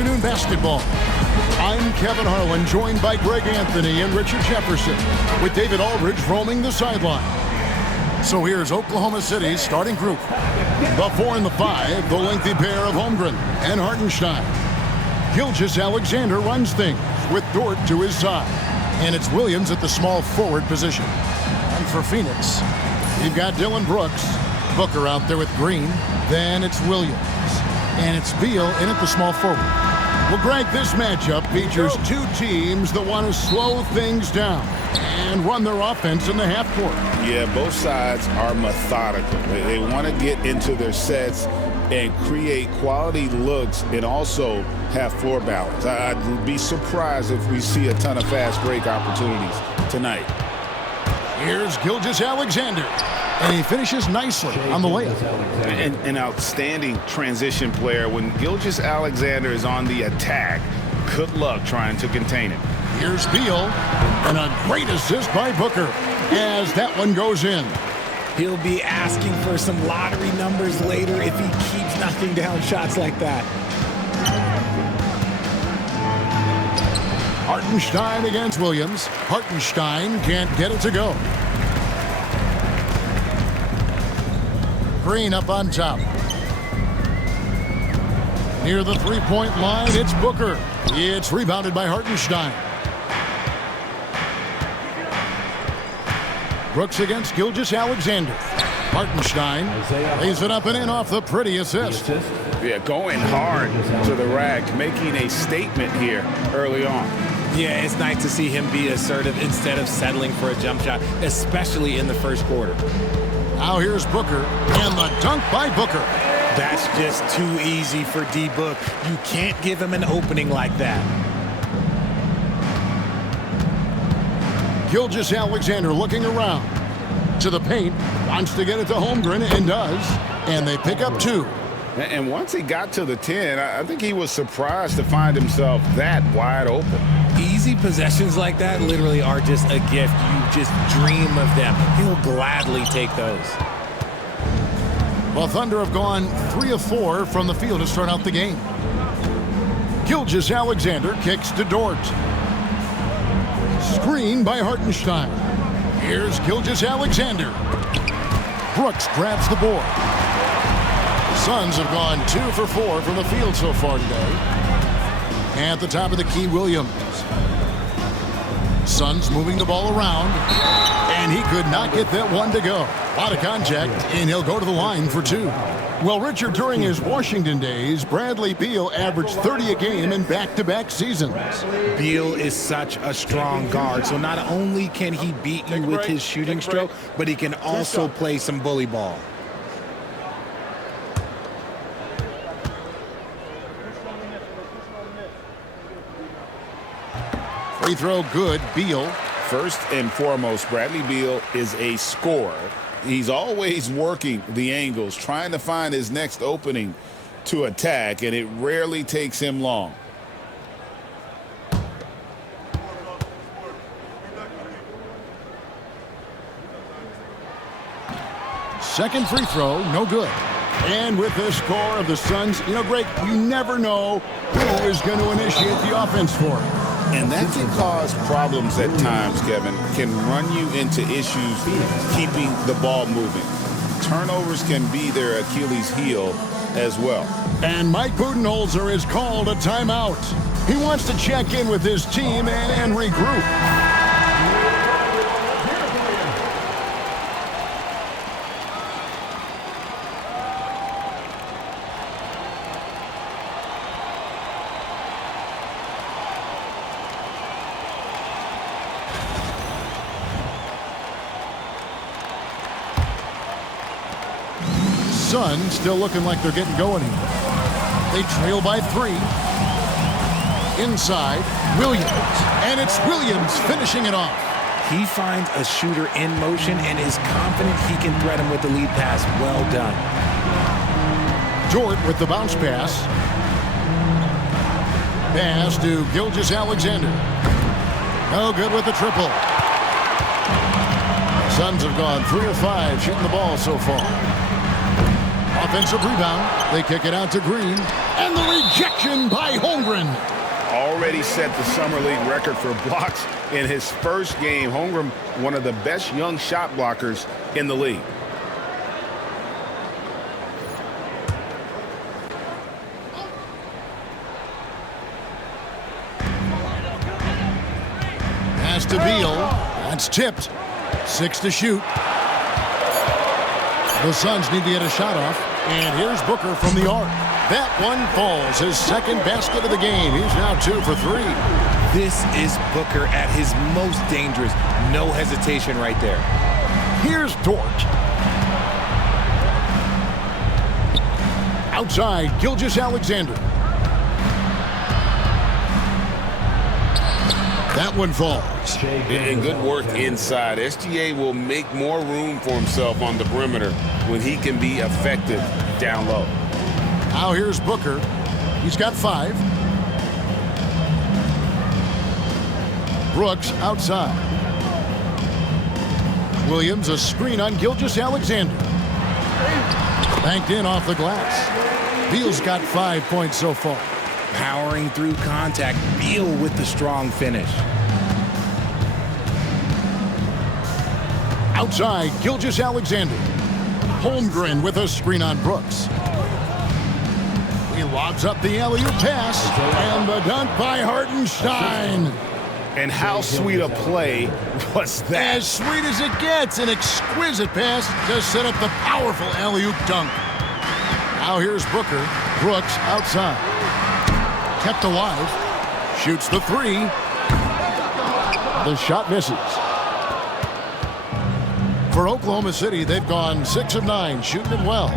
afternoon basketball. I'm Kevin Harlan, joined by Greg Anthony and Richard Jefferson, with David Aldridge roaming the sideline. So here's Oklahoma City's starting group. The 4 and the 5, the lengthy pair of Holmgren and Hartenstein. Gilgeous-Alexander runs things with Dort to his side. And it's Williams at the small forward position. And for Phoenix, you've got Dylan Brooks, Booker out there with Green. Then it's Williams. And it's Beal in at the small forward. Well, Greg, this matchup features two teams that want to slow things down and run their offense in the half court. Yeah, both sides are methodical. They want to get into their sets and create quality looks and also have floor balance. I'd be surprised if we see a ton of fast break opportunities tonight. Here's Gilgeous-Alexander, and he finishes nicely on the layup. An outstanding transition player. When Gilgeous-Alexander is on the attack, good luck trying to contain him. Here's Beal, and a great assist by Booker as that one goes in. He'll be asking for some lottery numbers later if he keeps knocking down shots like that. Hartenstein against Williams. Hartenstein can't get it to go. Green up on top. Near the three-point line, it's Booker. It's rebounded by Hartenstein. Brooks against Gilgeous-Alexander. Hartenstein lays it up and in off the pretty assist. Yeah, going hard to the rack, making a statement here early on. Yeah, it's nice to see him be assertive instead of settling for a jump shot, especially in the first quarter. Now here's Booker, and the dunk by Booker. That's just too easy for D-Book. You can't give him an opening like that. Gilgeous-Alexander looking around to the paint, wants to get it to Holmgren, and does, and they pick up 2. And once he got to the 10, I think he was surprised to find himself that wide open. Easy possessions like that literally are just a gift. You just dream of them. He'll gladly take those. Well, Thunder have gone 3 of 4 from the field to start out the game. Gilgeous-Alexander kicks to Dort. Screen by Hartenstein. Here's Gilgeous-Alexander. Brooks grabs the board. Suns have gone 2 for 4 from the field so far today. At the top of the key, Williams. Suns moving the ball around, and he could not get that one to go. A lot of contact, and he'll go to the line for 2. Well, Richard, during his Washington days, Bradley Beal averaged 30 a game in back-to-back seasons. Beal is such a strong guard, so not only can he beat you with his shooting stroke, but he can also play some bully ball. Free throw good, Beal. First and foremost, Bradley Beal is a scorer. He's always working the angles, trying to find his next opening to attack, and it rarely takes him long. Second free throw, no good. And with the score of the Suns, Greg, you never know who is going to initiate the offense for him. And that can cause problems at times, Kevin. Can run you into issues keeping the ball moving. Turnovers can be their Achilles heel as well. And Mike Budenholzer has called a timeout. He wants to check in with his team and regroup. Suns still looking like they're getting going here. They trail by 3. Inside, Williams. And it's Williams finishing it off. He finds a shooter in motion and is confident he can thread him with the lead pass. Well done. Dort with the bounce pass. Pass to Gilgeous-Alexander. No good with the triple. Suns have gone 3 of 5 shooting the ball so far. Offensive rebound. They kick it out to Green. And the rejection by Holmgren. Already set the Summer League record for blocks in his first game. Holmgren, one of the best young shot blockers in the league. Pass to Beal. That's tipped. 6 to shoot. The Suns need to get a shot off. And here's Booker from the arc. That one falls. His second basket of the game. He's now 2 for 3. This is Booker at his most dangerous. No hesitation right there. Here's Dort. Outside, Gilgeous-Alexander. That one falls. And good work inside. SGA will make more room for himself on the perimeter when he can be effective down low. Now here's Booker. He's got 5. Brooks outside. Williams, a screen on Gilgeous-Alexander. Banked in off the glass. Beal's got 5 points so far. Powering through contact. Beal with the strong finish. Outside, Gilgeous-Alexander. Holmgren with a screen on Brooks. He lobs up the alley-oop pass. And the dunk by Hartenstein. And how sweet a play was that? As sweet as it gets. An exquisite pass to set up the powerful alley-oop dunk. Now here's Booker. Brooks outside. Kept alive. Shoots the 3. The shot misses. For Oklahoma City, they've gone 6 of 9, shooting it well.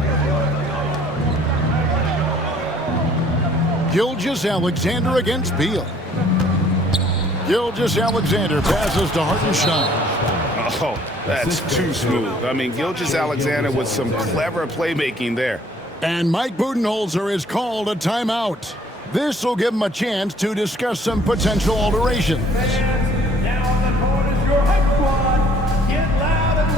Gilgeous-Alexander against Beal. Gilgeous-Alexander passes to Hartenstein. Oh, that's too smooth. I mean, Gilgeous-Alexander with some clever playmaking there. And Mike Budenholzer has called a timeout. This will give him a chance to discuss some potential alterations. Now on the court is your home squad. Get loud and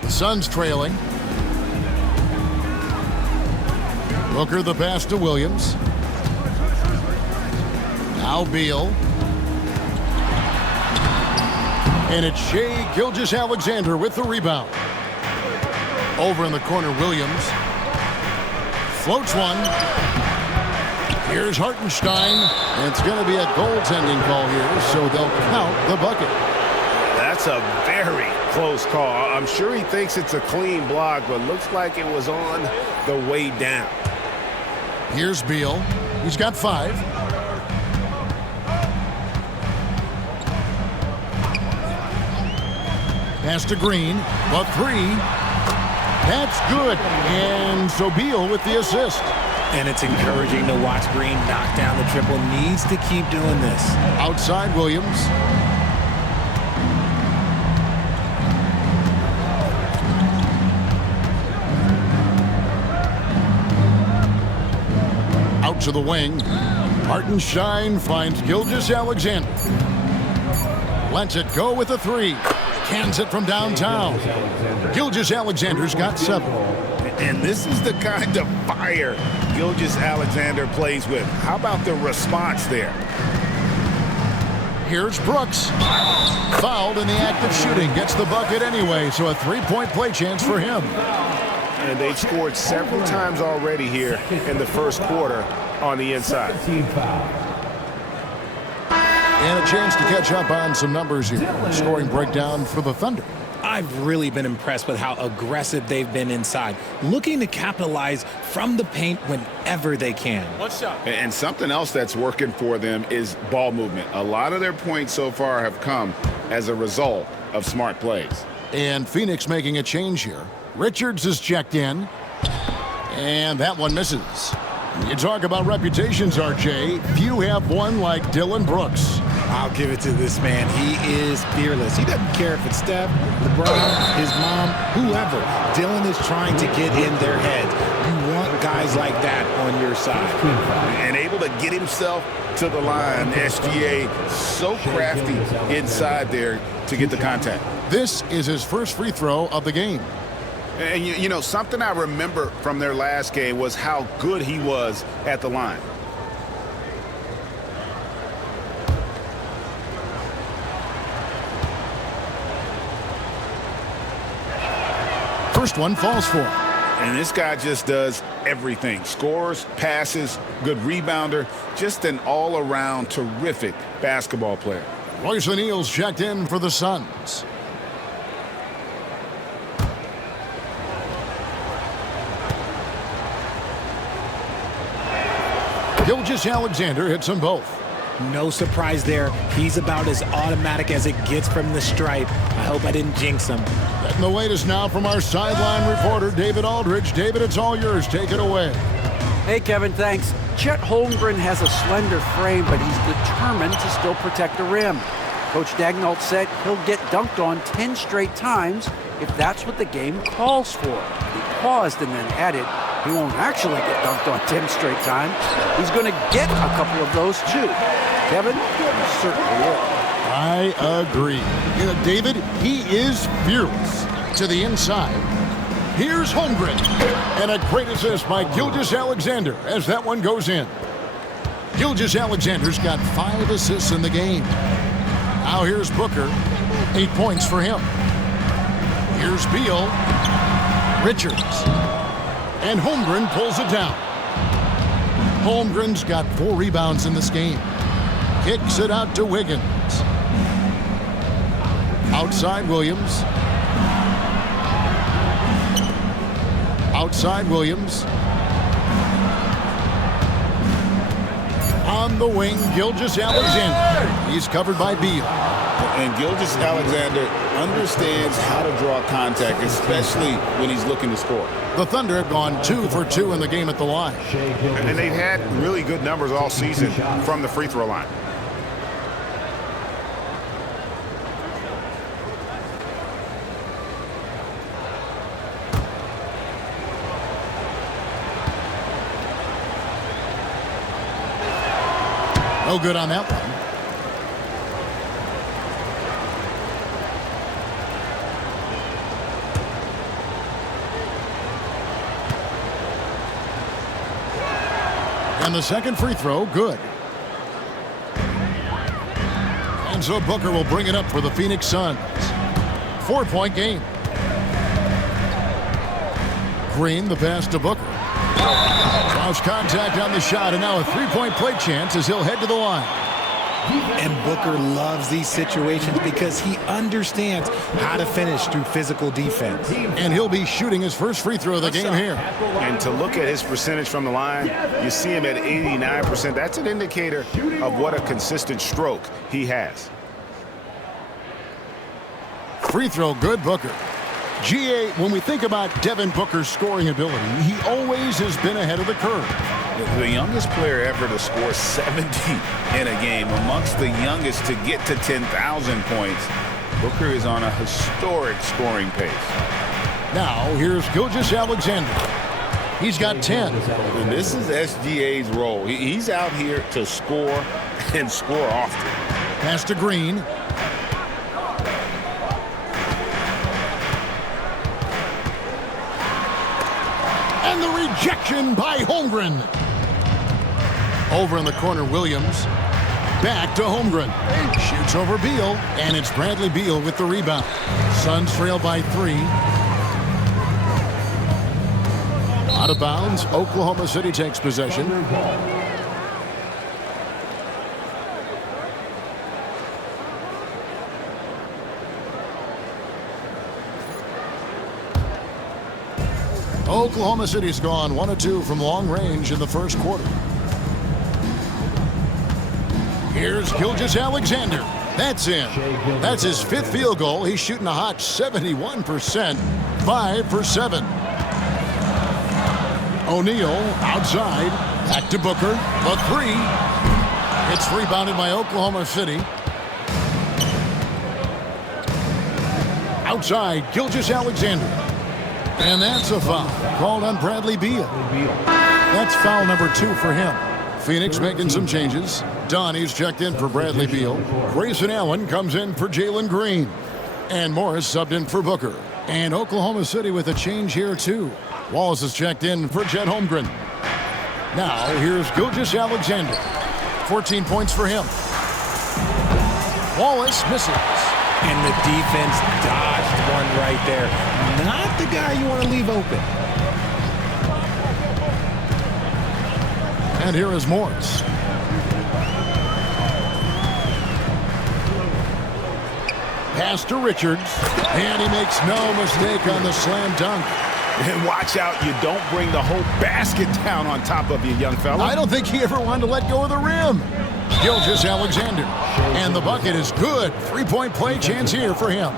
The Suns trailing. Booker the pass to Williams. Now Beal. And it's Shai Gilgeous-Alexander with the rebound. Over in the corner, Williams. Floats one. Here's Hartenstein. And it's going to be a goaltending call here, so they'll count the bucket. That's a very close call. I'm sure he thinks it's a clean block, but looks like it was on the way down. Here's Beal. He's got 5. Pass to Green. A 3. That's good. And so Beal with the assist. And it's encouraging to watch Green knock down the triple. Needs to keep doing this. Outside Williams. Out to the wing. Hartenstein finds Gilgeous-Alexander. Lets it go with a 3. Cans it from downtown. Gilgeous-Alexander's got 7. And this is the kind of fire Gilgeous-Alexander plays with. How about the response there? Here's Brooks. Fouled in the act of shooting. Gets the bucket anyway, so a 3-point play chance for him. And they've scored several times already here in the first quarter on the inside. And a chance to catch up on some numbers here. Scoring breakdown for the Thunder. I've really been impressed with how aggressive they've been inside, looking to capitalize from the paint whenever they can. And something else that's working for them is ball movement. A lot of their points so far have come as a result of smart plays. And Phoenix making a change here. Richards is checked in. And that one misses. You talk about reputations, RJ. Few have one like Dylan Brooks. I'll give it to this man. He is fearless. He doesn't care if it's Steph, LeBron, his mom, whoever. Dylan is trying to get in their heads. You want guys like that on your side. And able to get himself to the line. SGA so crafty inside there to get the contact. This is his first free throw of the game. And, you know, something I remember from their last game was how good he was at the line. First one falls for him. And this guy just does everything. Scores, passes, good rebounder, just an all-around terrific basketball player. Royce O'Neal's checked in for the Suns. Gilgeous-Alexander hits them both. No surprise there. He's about as automatic as it gets from the stripe. I hope I didn't jinx him. And the latest now from our sideline reporter, David Aldridge. David, it's all yours. Take it away. Hey, Kevin, thanks. Chet Holmgren has a slender frame, but he's determined to still protect the rim. Coach Dagnall said he'll get dunked on 10 straight times if that's what the game calls for. He paused and then added, he won't actually get dunked on 10 straight times. He's going to get a couple of those, too. Kevin, he certainly will. I agree. You know, David, he is fearless to the inside. Here's Holmgren. And a great assist by Gilgeous-Alexander as that one goes in. Gilgeous-Alexander's got 5 assists in the game. Now here's Booker. 8 points for him. Here's Beal. Richards. And Holmgren pulls it down. Holmgren's got 4 rebounds in this game. Kicks it out to Wiggins. Outside Williams. Outside Williams. On the wing, Gilgeous-Alexander. He's covered by Beal. And Gilgeous-Alexander understands how to draw contact, especially when he's looking to score. The Thunder have gone 2 for 2 in the game at the line. And they've had really good numbers all season from the free throw line. No good on that one. And the second free throw, good. And so Booker will bring it up for the Phoenix Suns. 4-point game. Green, the pass to Booker. Lost contact on the shot, and now a 3-point play chance as he'll head to the line. And Booker loves these situations because he understands how to finish through physical defense. And he'll be shooting his first free throw of the game here. And to look at his percentage from the line, you see him at 89%. That's an indicator of what a consistent stroke he has. Free throw, good, Booker. GA, when we think about Devin Booker's scoring ability, he always has been ahead of the curve. The youngest player ever to score 70 in a game, amongst the youngest to get to 10,000 points. Booker is on a historic scoring pace. Now, here's Gilgeous-Alexander. He's got 10. And this is SGA's role. He's out here to score and score often. Pass to Green. And the rejection by Holmgren. Over in the corner, Williams. Back to Holmgren. Shoots over Beal, and it's Bradley Beal with the rebound. Suns trail by 3. Out of bounds, Oklahoma City takes possession. Oklahoma City's gone 1 of 2 from long range in the first quarter. Here's Gilgeous-Alexander. That's in. That's his 5th field goal. He's shooting a hot 71%. 5 for 7. O'Neal outside. Back to Booker. The 3. It's rebounded by Oklahoma City. outside Gilgeous-Alexander. And that's a foul called on Bradley Beal. That's foul number 2 for him. Phoenix making some changes. Donnie's checked in for Bradley Beal. Grayson Allen comes in for Jalen Green. And Morris subbed in for Booker. And Oklahoma City with a change here too. Wallace is checked in for Chet Holmgren. Now here's Gilgeous-Alexander. 14 points for him. Wallace misses. And the defense dodged one right there. Not the guy you want to leave open. And here is Morris. Pass to Richards. And he makes no mistake on the slam dunk. And watch out, you don't bring the whole basket down on top of you, young fella. I don't think he ever wanted to let go of the rim. Gilgeous-Alexander. And the bucket is good. 3-point play chance here for him.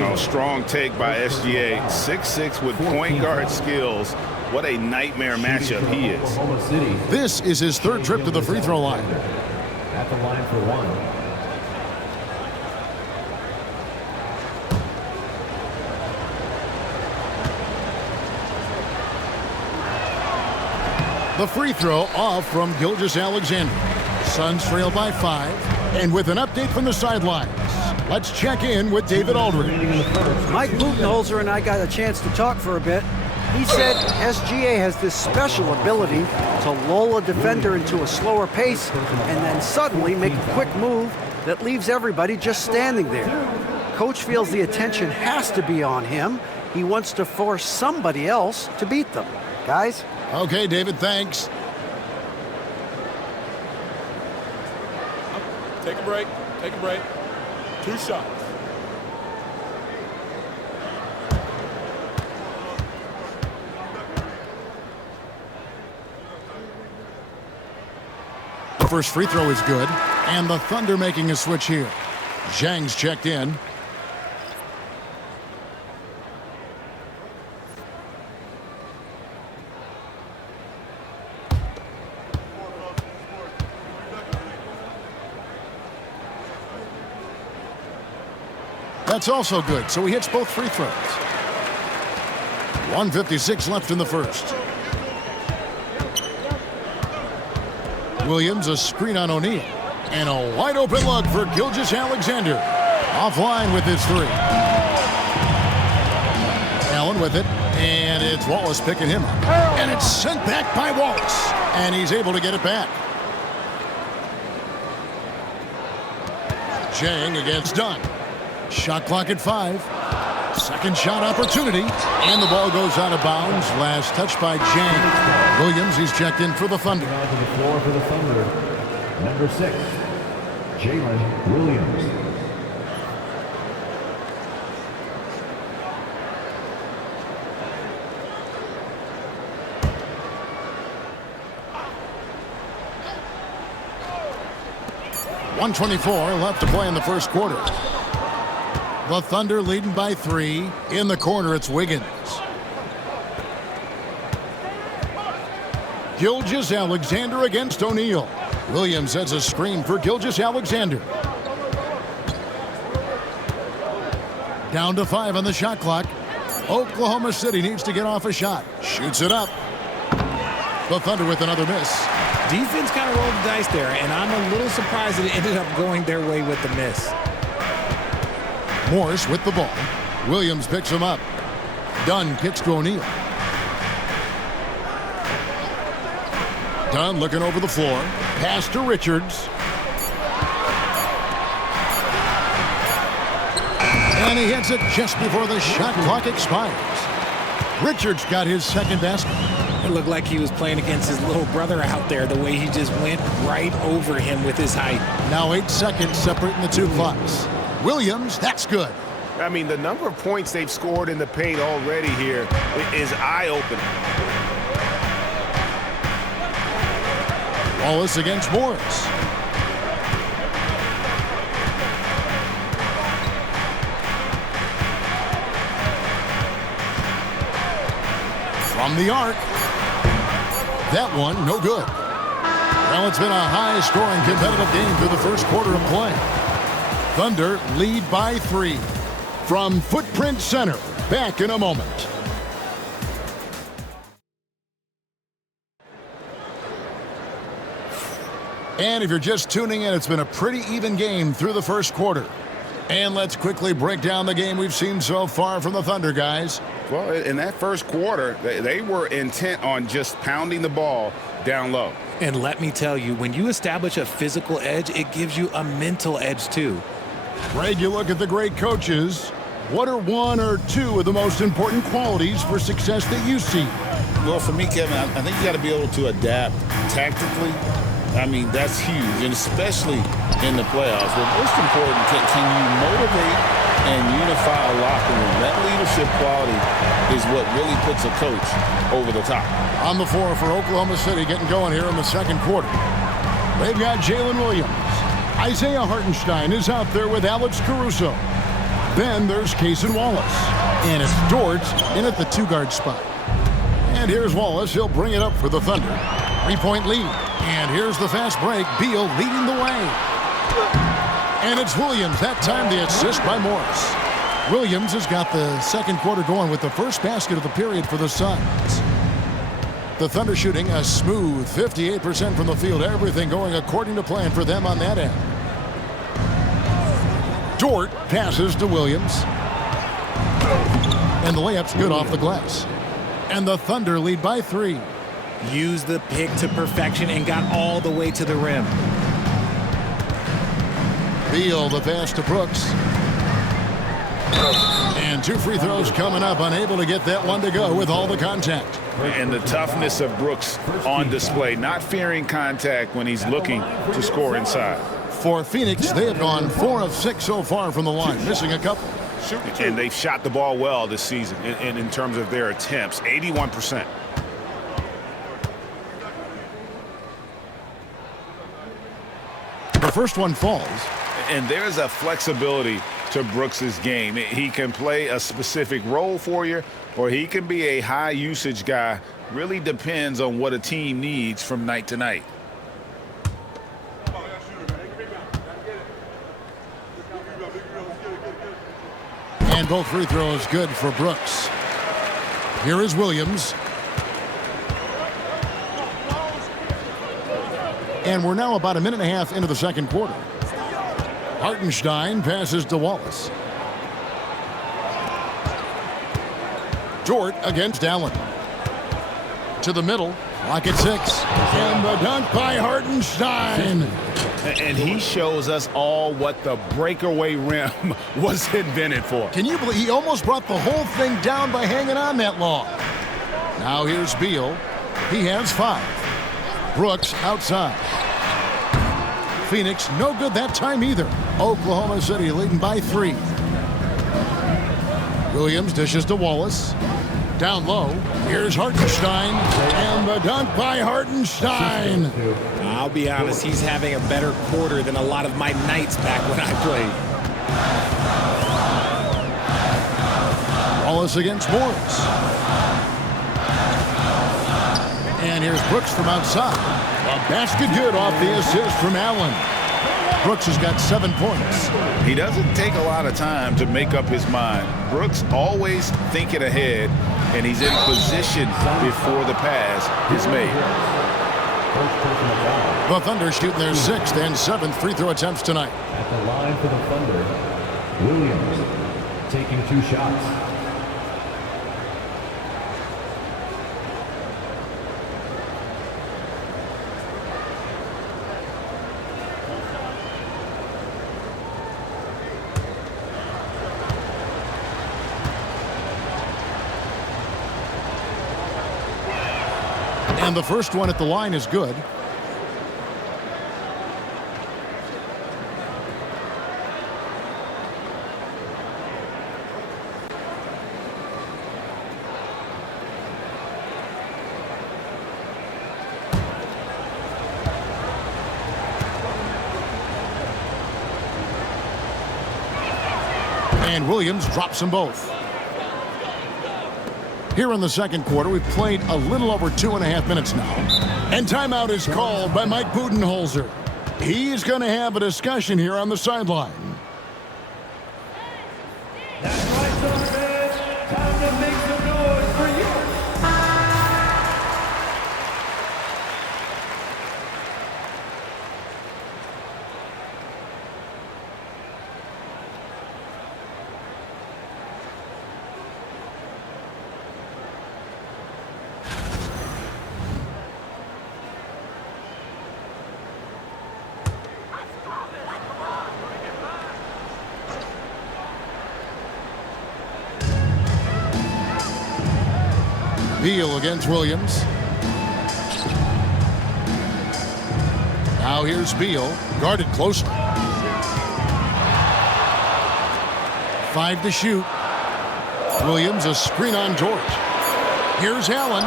Oh, strong take by SGA. 6'6" with point guard skills. What a nightmare matchup he is. This is his 3rd trip to the free throw line. At the line for 1. The free throw off from Gilgeous-Alexander. Suns trail by 5. And with an update from the sidelines, let's check in with David Aldridge. Mike Budenholzer and I got a chance to talk for a bit. He said SGA has this special ability to lull a defender into a slower pace and then suddenly make a quick move that leaves everybody just standing there. Coach feels the attention has to be on him. He wants to force somebody else to beat them. Guys? Okay, David, thanks. Take a break. Take a break. 2 shots. The first free throw is good. And the Thunder making a switch here. Zhang's checked in. That's also good, so he hits both free throws. 1:56 left in the first. Williams, a screen on O'Neal. And a wide open look for Gilgeous-Alexander. Offline with his 3. Allen with it, and it's Wallace picking him up. And it's sent back by Wallace. And he's able to get it back. Zhang against Dunn. Shot clock at 5. Second shot opportunity. And the ball goes out of bounds. Last touch by Zhang. Williams, he's checked in for the Thunder. Down to the floor for the Thunder. Number 6, Jalen Williams. .124 left to play in the first quarter. The Thunder leading by 3. In the corner, it's Wiggins. Gilgeous-Alexander against O'Neal. Williams has a screen for Gilgeous-Alexander. Down to 5 on the shot clock. Oklahoma City needs to get off a shot. Shoots it up. The Thunder with another miss. Defense kind of rolled the dice there, and I'm a little surprised that it ended up going their way with the miss. Morris with the ball. Williams picks him up. Dunn kicks to O'Neal. Dunn looking over the floor. Pass to Richards. And he hits it just before the shot clock expires. Richards got his second basket. It looked like he was playing against his little brother out there, the way he just went right over him with his height. Now 8 seconds separating the 2 clocks. Williams, that's good. I mean, the number of points they've scored in the paint already here is eye-opening. Wallace against Morris. From the arc. That one, no good. Well, it's been a high-scoring competitive game through the first quarter of play. Thunder lead by 3. From Footprint Center, back in a moment. And if you're just tuning in, it's been a pretty even game through the first quarter. And let's quickly break down the game we've seen so far from the Thunder, guys. Well, in that first quarter, they were intent on just pounding the ball down low. And let me tell you, when you establish a physical edge, it gives you a mental edge too. Greg, you look at the great coaches. What are one or two of the most important qualities for success that you see? Well, for me, Kevin, I think you got to be able to adapt tactically. I mean, that's huge, and especially in the playoffs. But most important, can you motivate and unify a locker room? That leadership quality is what really puts a coach over the top. On the floor for Oklahoma City, getting going here in the second quarter. They've got Jalen Williams. Isaiah Hartenstein is out there with Alex Caruso. Then there's Cason Wallace. And it's Dort in at the two-guard spot. And here's Wallace. He'll bring it up for the Thunder. 3-point lead. And here's the fast break. Beal leading the way. And it's Williams. That time the assist by Morris. Williams has got the second quarter going with the first basket of the period for the Suns. The Thunder shooting a smooth 58% from the field. Everything going according to plan for them on that end. Dort passes to Williams. And the layup's good off the glass. And the Thunder lead by 3. Used the pick to perfection and got all the way to the rim. Beal the pass to Brooks. And 2 free throws coming up. Unable to get that one to go with all the contact. And the toughness of Brooks on display. Not fearing contact when he's looking to score inside. For Phoenix, they have gone 4 of 6 so far from the line. Missing a couple. And they've shot the ball well this season in terms of their attempts. 81%. The first one falls. And there's a flexibility to Brooks's game. He can play a specific role for you, or he can be a high usage guy. Really depends on what a team needs from night to night. And both free throws good for Brooks. Here is Williams. And we're now about a minute and a half into the second quarter. Hartenstein passes to Wallace. Dort against Allen. To the middle. Lock at 6. And the dunk by Hartenstein. And he shows us all what the breakaway rim was invented for. Can you believe he almost brought the whole thing down by hanging on that long? Now here's Beal. He has 5. Brooks outside. Phoenix no good that time either. Oklahoma City leading by 3. Williams dishes to Wallace. Down low. Here's Hartenstein. And the dunk by Hartenstein. I'll be honest, he's having a better quarter than a lot of my nights back when I played. Wallace against Morris. And here's Brooks from outside. A basket good off the assist from Allen. Brooks has got 7 points. He doesn't take a lot of time to make up his mind. Brooks always thinking ahead, and he's in position before the pass is made. The Thunder shooting their 6th and 7th free throw attempts tonight. At the line for the Thunder, Williams taking 2 shots. And the first one at the line is good. And Williams drops them both. Here in the second quarter, we've played a little over 2.5 minutes now. And timeout is called by Mike Budenholzer. He's going to have a discussion here on the sideline. Beal against Williams. Now here's Beal, guarded closely. 5 to shoot. Williams, a screen on George. Here's Allen.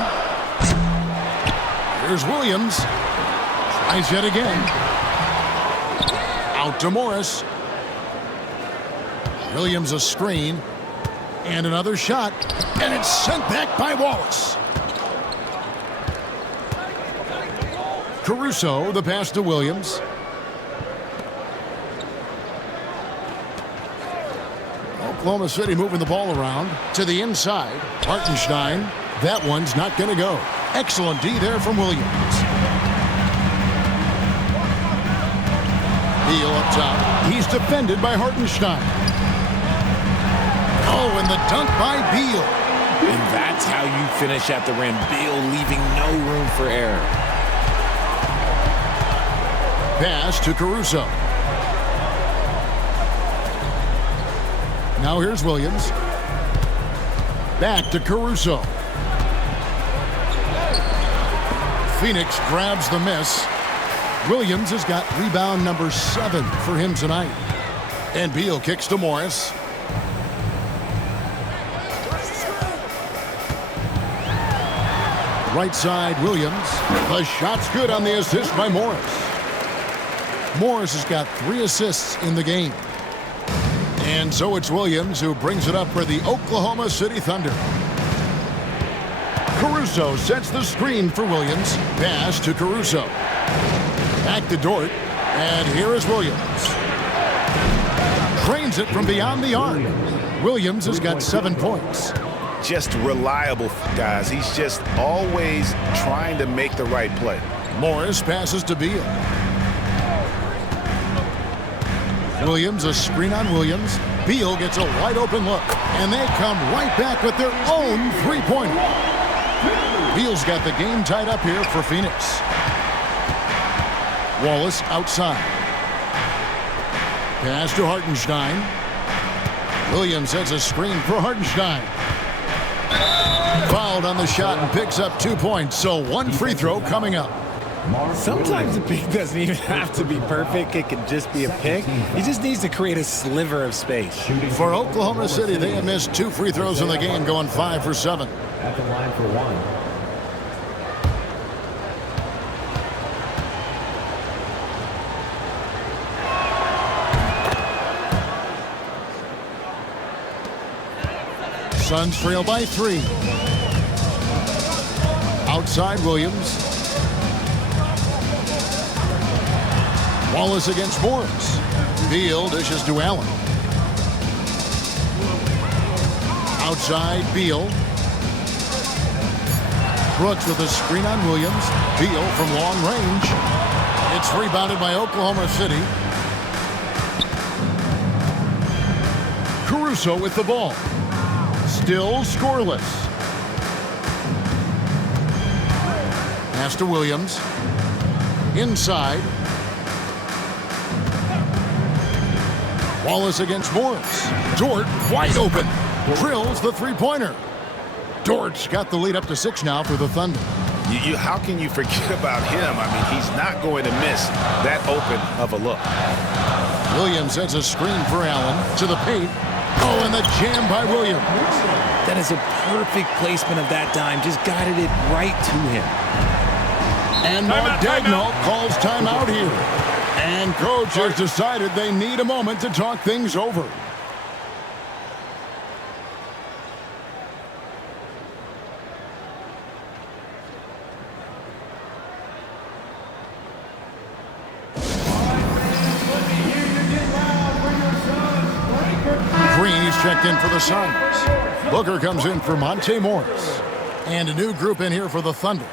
Here's Williams. Tries yet again. Out to Morris. Williams, a screen. And another shot. And it's sent back by Wallace. Caruso, the pass to Williams. Oklahoma City moving the ball around to the inside. Hartenstein. That one's not going to go. Excellent D there from Williams. Beal up top. He's defended by Hartenstein. Oh, and the dunk by Beal. And that's how you finish at the rim. Beal leaving no room for error. Pass to Caruso. Now here's Williams. Back to Caruso. Phoenix grabs the miss. Williams has got rebound number 7 for him tonight. And Beal kicks to Morris. Right side, Williams. The shot's good on the assist by Morris. Morris has got 3 assists in the game. And so it's Williams who brings it up for the Oklahoma City Thunder. Caruso sets the screen for Williams. Pass to Caruso. Back to Dort. And here is Williams. Drains it from beyond the arc. Williams has got 7 points. Just reliable, guys. He's just always trying to make the right play. Morris passes to Beal. Williams, a screen on Williams. Beal gets a wide open look. And they come right back with their own three-pointer. Beal's got the game tied up here for Phoenix. Wallace outside. Pass to Hartenstein. Williams sets a screen for Hartenstein. Fouled on the shot and picks up 2 points. So 1 free throw coming up. Sometimes the pick doesn't even have to be perfect. It can just be a pick. He just needs to create a sliver of space. For Oklahoma City, they have missed 2 free throws in the game, going 5 for 7. At the line for 1. Suns trail by 3. Outside Williams. Wallace against Morris. Beal dishes to Allen. Outside Beal. Brooks with a screen on Williams. Beal from long range. It's rebounded by Oklahoma City. Caruso with the ball. Still scoreless. Pass to Williams. Inside. Wallace against Morris. Dort wide open. Drills the three-pointer. Dort's got the lead up to 6 now for the Thunder. How can you forget about him? I mean, he's not going to miss that open of a look. Williams sends a screen for Allen to the paint. Oh, and the jam by Williams. That is a perfect placement of that dime. Just guided it right to him. And Dagnall calls timeout here. And coach has decided they need a moment to talk things over. Green, he's checked in for the Suns. Booker comes in for Monte Morris. And a new group in here for the Thunder.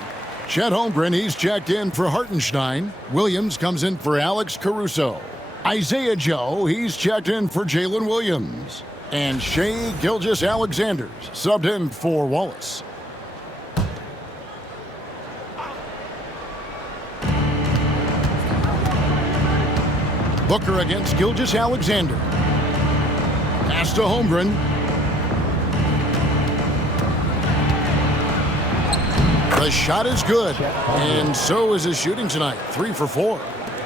Chet Holmgren, he's checked in for Hartenstein. Williams comes in for Alex Caruso. Isaiah Joe, he's checked in for Jalen Williams. And Shai Gilgeous-Alexander subbed in for Wallace. Booker against Gilgeous-Alexander. Pass to Holmgren. The shot is good, and so is his shooting tonight, 3 for 4.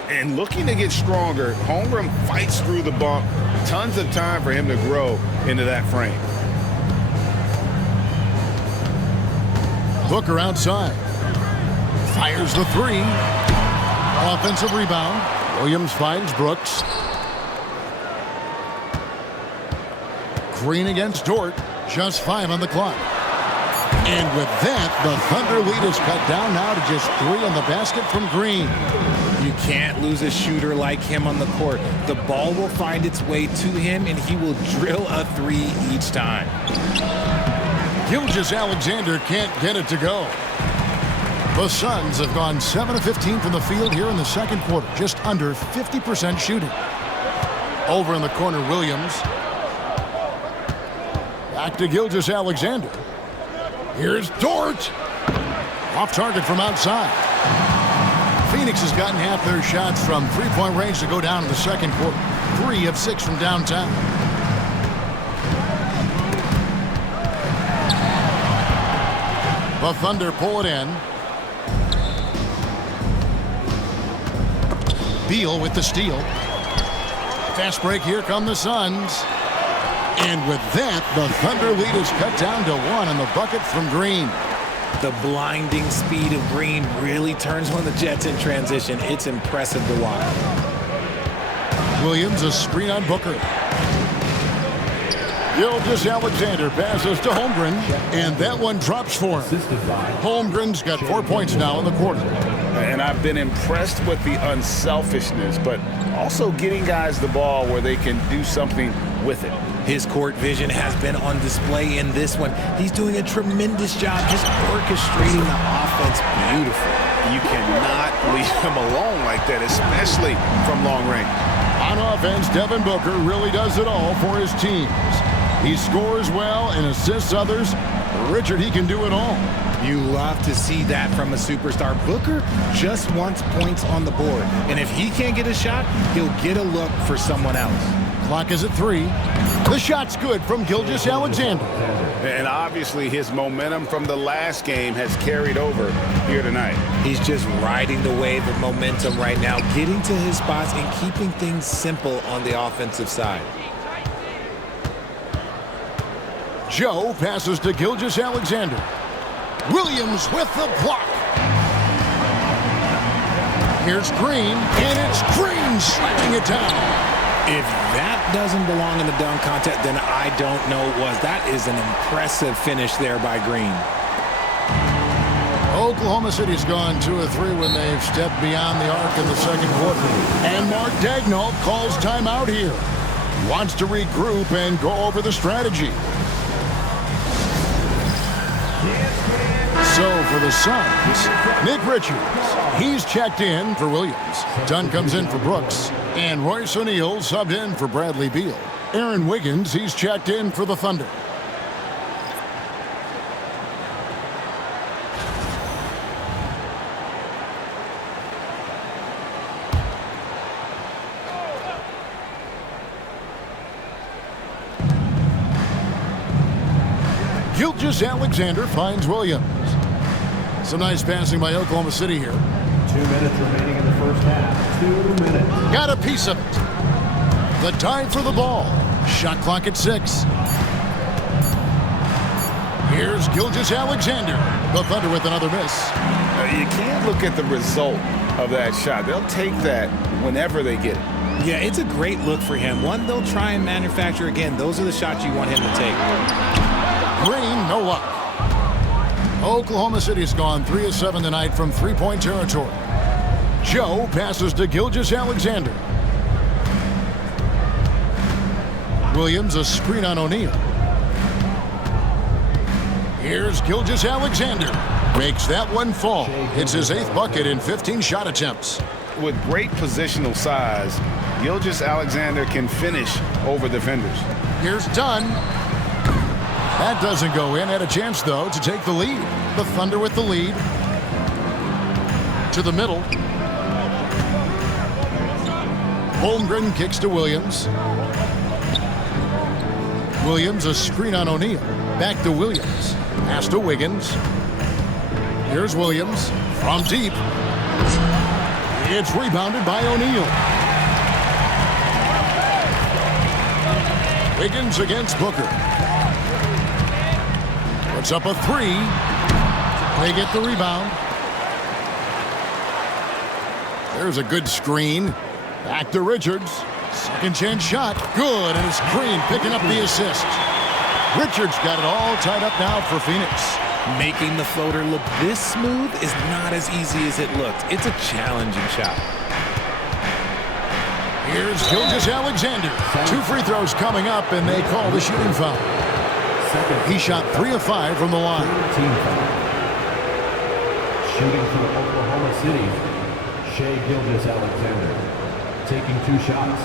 And looking to get stronger, Holmgren fights through the bump. Tons of time for him to grow into that frame. Booker outside. Fires the 3. Offensive rebound. Williams finds Brooks. Green against Dort. Just 5 on the clock. And with that, the Thunder lead is cut down now to just 3 on the basket from Green. You can't lose a shooter like him on the court. The ball will find its way to him, and he will drill a 3 each time. Gilgeous-Alexander can't get it to go. The Suns have gone 7 of 15 from the field here in the second quarter, just under 50% shooting. Over in the corner, Williams. Back to Gilgeous-Alexander. Here's Dort. Off target from outside. Phoenix has gotten half their shots from three-point range to go down in the second quarter. 3 of 6 from downtown. The Thunder pull it in. Beal with the steal. Fast break, here come the Suns. And with that, the Thunder lead is cut down to 1 on the bucket from Green. The blinding speed of Green really turns on the Jets in transition. It's impressive to watch. Williams, a screen on Booker. Gilgeous-Alexander passes to Holmgren, and that one drops for him. Holmgren's got 4 points now in the quarter. And I've been impressed with the unselfishness, but also getting guys the ball where they can do something with it. His court vision has been on display in this one. He's doing a tremendous job just orchestrating the offense beautifully. You cannot leave him alone like that, especially from long range. On offense, Devin Booker really does it all for his teams. He scores well and assists others. Richard, he can do it all. You love to see that from a superstar. Booker just wants points on the board. And if he can't get a shot, he'll get a look for someone else. Clock is at 3. The shot's good from Gilgeous-Alexander. And obviously his momentum from the last game has carried over here tonight. He's just riding the wave of momentum right now, getting to his spots and keeping things simple on the offensive side. Joe passes to Gilgeous-Alexander. Williams with the block. Here's Green, and it's Green slamming it down. If that doesn't belong in the dunk contest, then I don't know what was. That is an impressive finish there by Green. Oklahoma City's gone 2 of 3 when they've stepped beyond the arc in the second quarter. And Mark Daigneault calls timeout here. Wants to regroup and go over the strategy. So for the Suns, Nick Richards, he's checked in for Williams. Dunn comes in for Brooks. And Royce O'Neal subbed in for Bradley Beal. Aaron Wiggins, he's checked in for the Thunder. Gilgeous-Alexander finds Williams. Some nice passing by Oklahoma City here. 2 minutes remaining in the first half. 2 minutes. Got a piece of it. The dive for the ball. Shot clock at 6. Here's Gilgeous-Alexander. The Thunder with another miss. You can't look at the result of that shot. They'll take that whenever they get it. Yeah, it's a great look for him. One they'll try and manufacture again. Those are the shots you want him to take. Green, no luck. Oklahoma City's gone 3 of 7 tonight from three-point territory. Joe passes to Gilgeous-Alexander. Williams, a screen on O'Neal. Here's Gilgeous-Alexander. Makes that one fall. It's his 8th bucket in 15 shot attempts. With great positional size, Gilgeous-Alexander can finish over defenders. Here's Dunn. That doesn't go in. Had a chance, though, to take the lead. The Thunder with the lead. To the middle. Holmgren kicks to Williams. Williams, a screen on O'Neal. Back to Williams. Pass to Wiggins. Here's Williams from deep. It's rebounded by O'Neal. Wiggins against Booker. Puts up a three. They get the rebound. There's a good screen. Back to Richards. Second chance shot. Good, and it's Green picking up the assist. Richards got it all tied up now for Phoenix. Making the floater look this smooth is not as easy as it looked. It's a challenging shot. Here's Gilgeous-Alexander. 2 free throws coming up, and they call the shooting foul. He shot 3 of 5 from the line. Team foul. Shooting for Oklahoma City, Shai Gilgeous-Alexander, taking 2 shots.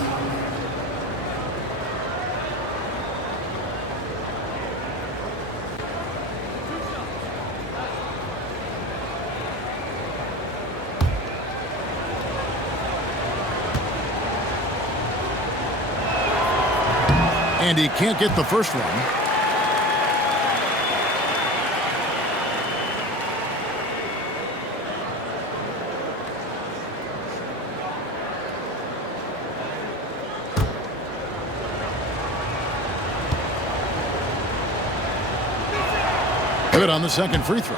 And he can't get the first one. Good on the second free throw.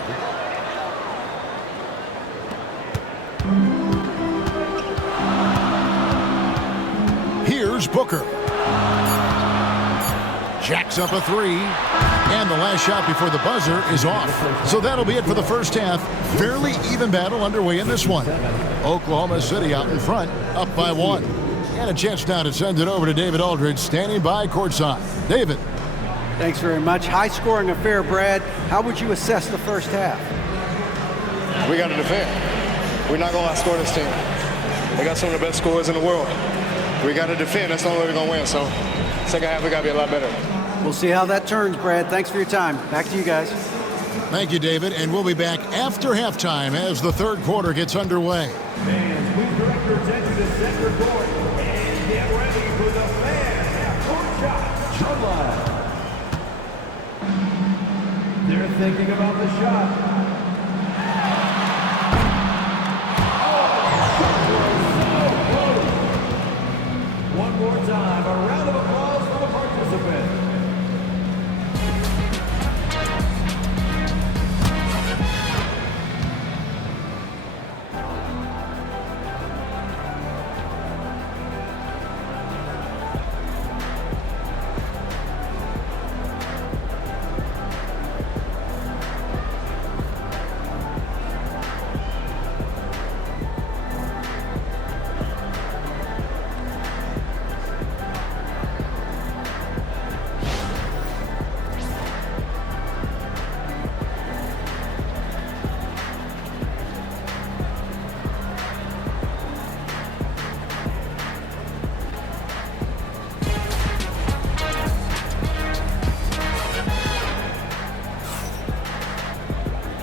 Here's Booker. Jacks up a three, and the last shot before the buzzer is off. So that'll be it for the first half. Fairly even battle underway in this one. Oklahoma City out in front, up by 1. And a chance now to send it over to David Aldridge, standing by courtside. David. Thanks very much. High-scoring affair, Brad. How would you assess the first half? We got to defend. We're not going to outscore this team. They got some of the best scorers in the world. We got to defend. That's the only way we're going to win. So second half, we got to be a lot better. We'll see how that turns, Brad. Thanks for your time. Back to you guys. Thank you, David. And we'll be back after halftime as the third quarter gets underway. Fans, please direct your attention to center court and get ready for the fan half-court shot. Shot line. They're thinking about the shot. One more time, a round of applause for the participant.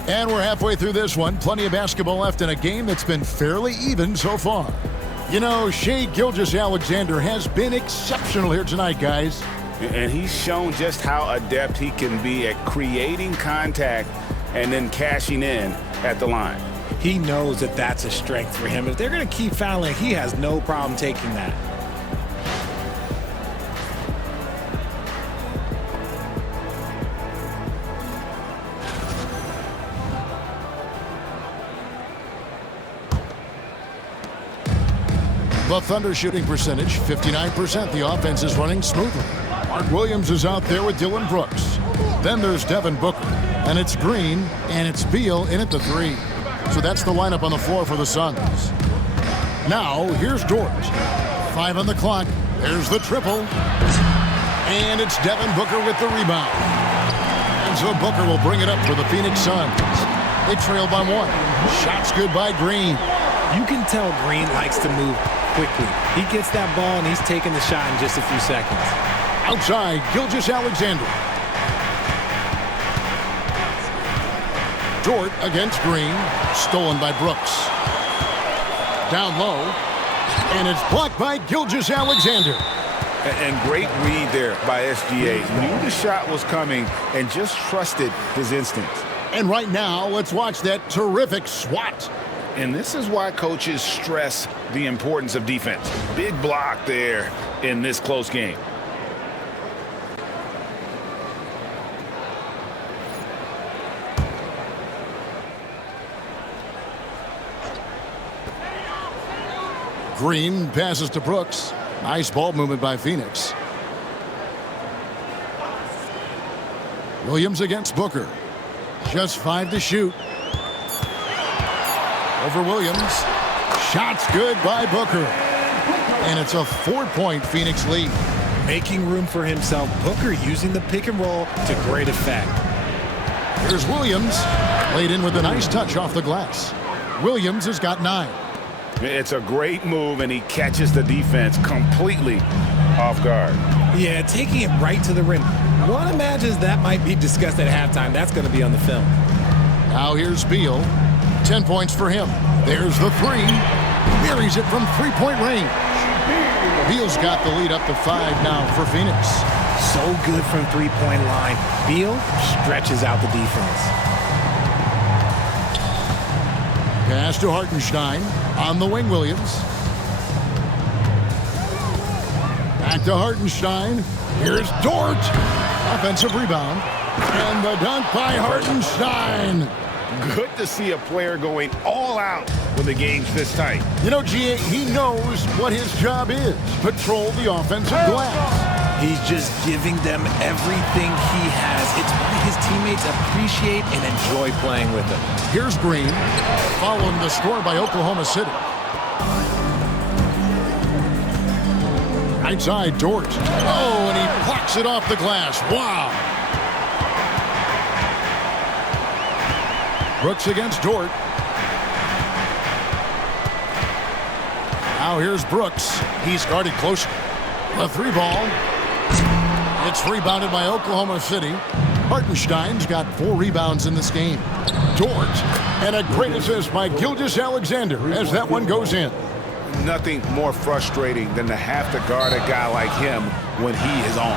And we're halfway through this one. Plenty of basketball left in a game that's been fairly even so far. You know, Shai Gilgeous-Alexander has been exceptional here tonight, guys. And he's shown just how adept he can be at creating contact and then cashing in at the line. He knows that that's a strength for him. If they're going to keep fouling, he has no problem taking that. The Thunder shooting percentage, 59%. The offense is running smoothly. Mark Williams is out there with Dylan Brooks. Then there's Devin Booker. And it's Green, and it's Beal in at the 3. So that's the lineup on the floor for the Suns. Now, here's George. 5 on the clock. There's the triple. And it's Devin Booker with the rebound. And so Booker will bring it up for the Phoenix Suns. They trail by 1. Shots good by Green. You can tell Green likes to move quickly. He gets that ball, and he's taking the shot in just a few seconds. Outside, Gilgeous-Alexander. Dort against Green. Stolen by Brooks. Down low. And it's blocked by Gilgeous-Alexander. And great read there by SGA. Knew the shot was coming and just trusted his instincts. And right now, let's watch that terrific swat. And this is why coaches stress the importance of defense. Big block there in this close game. Green passes to Brooks. Nice ball movement by Phoenix. Williams against Booker. Just 5 to shoot. Over Williams. Shots good by Booker. And it's a 4-point Phoenix lead. Making room for himself. Booker using the pick and roll to great effect. Here's Williams. Laid in with a nice touch off the glass. Williams has got 9. It's a great move, and he catches the defense completely off guard. Yeah, taking it right to the rim. One imagines that might be discussed at halftime. That's going to be on the film. Now here's Beal. 10 points for him. There's the 3. Buries it from 3-point range. Beal's got the lead up to 5 now for Phoenix. So good from 3-point line. Beal stretches out the defense. Pass to Hartenstein. On the wing, Williams. Back to Hartenstein. Here's Dort. Offensive rebound. And the dunk by Hartenstein. Good to see a player going all out when the game's this tight. You know, G.A., he knows what his job is. Patrol the offensive glass. He's just giving them everything he has. It's why his teammates appreciate and enjoy playing with him. Here's Green, following the score by Oklahoma City. Right side, Dort. Oh, and he plucks it off the glass. Wow. Brooks against Dort. Now here's Brooks. He's guarded closer. The 3 ball. It's rebounded by Oklahoma City. Hartenstein's got 4 rebounds in this game. Dort, and a great assist by Gilgeous-Alexander as that one goes in. Nothing more frustrating than to have to guard a guy like him when he is on.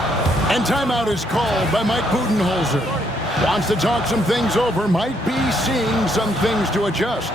And timeout is called by Mike Budenholzer. Wants to talk some things over, might be seeing some things to adjust.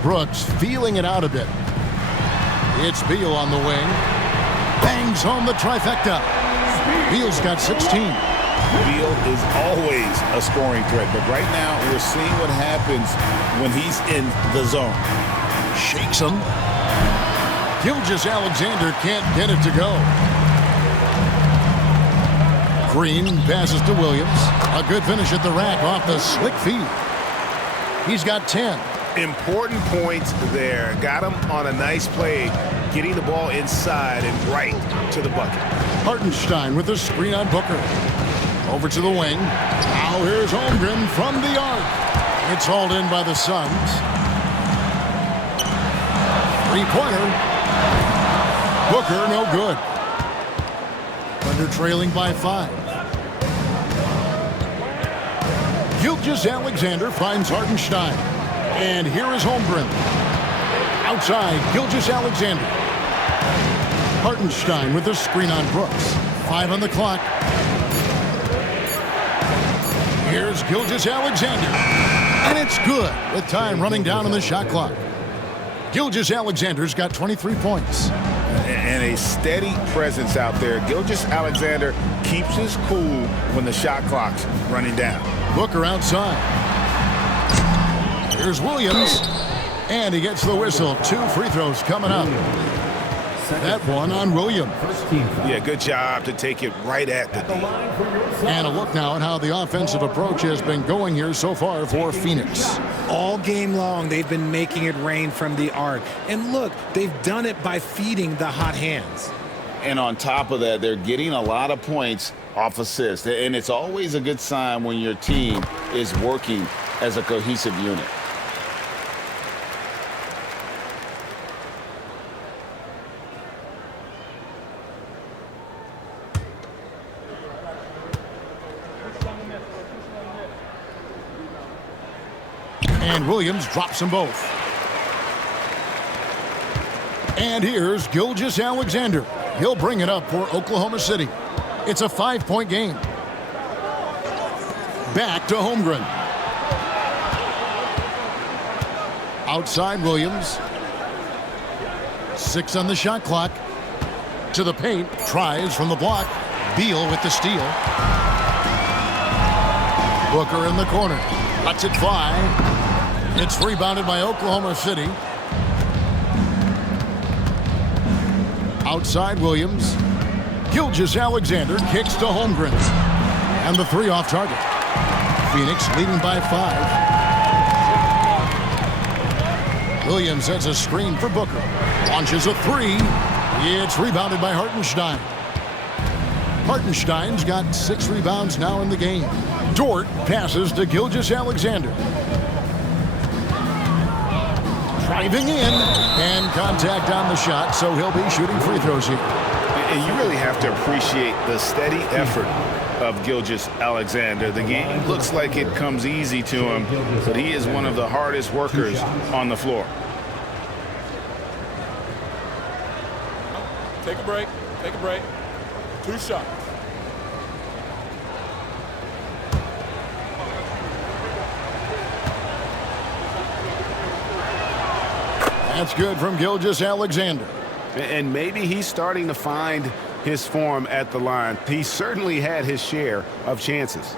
Brooks feeling it out a bit. It's Beal on the wing. Bangs home the trifecta. Beal's got 16. Beal is always a scoring threat, but right now we're seeing what happens when he's in the zone. Shakes him. Gilgeous-Alexander can't get it to go. Green passes to Williams. A good finish at the rack off the slick feed. He's got 10. Important points there. Got him on a nice play, getting the ball inside and right to the bucket. Hartenstein with the screen on Booker. Over to the wing. Now here's Holmgren from the arc. It's hauled in by the Suns. 3-pointer. Booker, no good. Thunder trailing by 5. Gilgeous-Alexander finds Hartenstein. And here is Holmgren. Outside, Gilgeous-Alexander. Hartenstein with the screen on Brooks. 5 on the clock. Here's Gilgeous-Alexander. And it's good with time running down on the shot clock. Gilgeous-Alexander's got 23 points. And a steady presence out there. Gilgeous-Alexander keeps his cool when the shot clock's running down. Booker outside. Here's Williams, and he gets the whistle. 2 free throws coming up. That one on Williams. Yeah, good job to take it right at the D. And a look now at how the offensive approach has been going here so far for Phoenix. All game long, they've been making it rain from the arc. And look, they've done it by feeding the hot hands. And on top of that, they're getting a lot of points off assists. And it's always a good sign when your team is working as a cohesive unit. And Williams drops them both. And here's Gilgeous-Alexander. He'll bring it up for Oklahoma City. It's a 5-point game. Back to Holmgren. Outside Williams. 6 on the shot clock. To the paint. Tries from the block. Beal with the steal. Booker in the corner. Lets it fly. It's rebounded by Oklahoma City. Outside Williams. Gilgeous-Alexander kicks to Holmgren. And the 3 off target. Phoenix leading by 5. Williams sets a screen for Booker. Launches a 3. It's rebounded by Hartenstein. Hartenstein's got 6 rebounds now in the game. Dort passes to Gilgeous-Alexander. Driving in, and contact on the shot, so he'll be shooting free throws here. And you really have to appreciate the steady effort of Gilgeous-Alexander. The game looks like it comes easy to him, but he is one of the hardest workers on the floor. Take a break. Take a break. 2 shots. That's good from Gilgeous-Alexander. And maybe he's starting to find his form at the line. He certainly had his share of chances.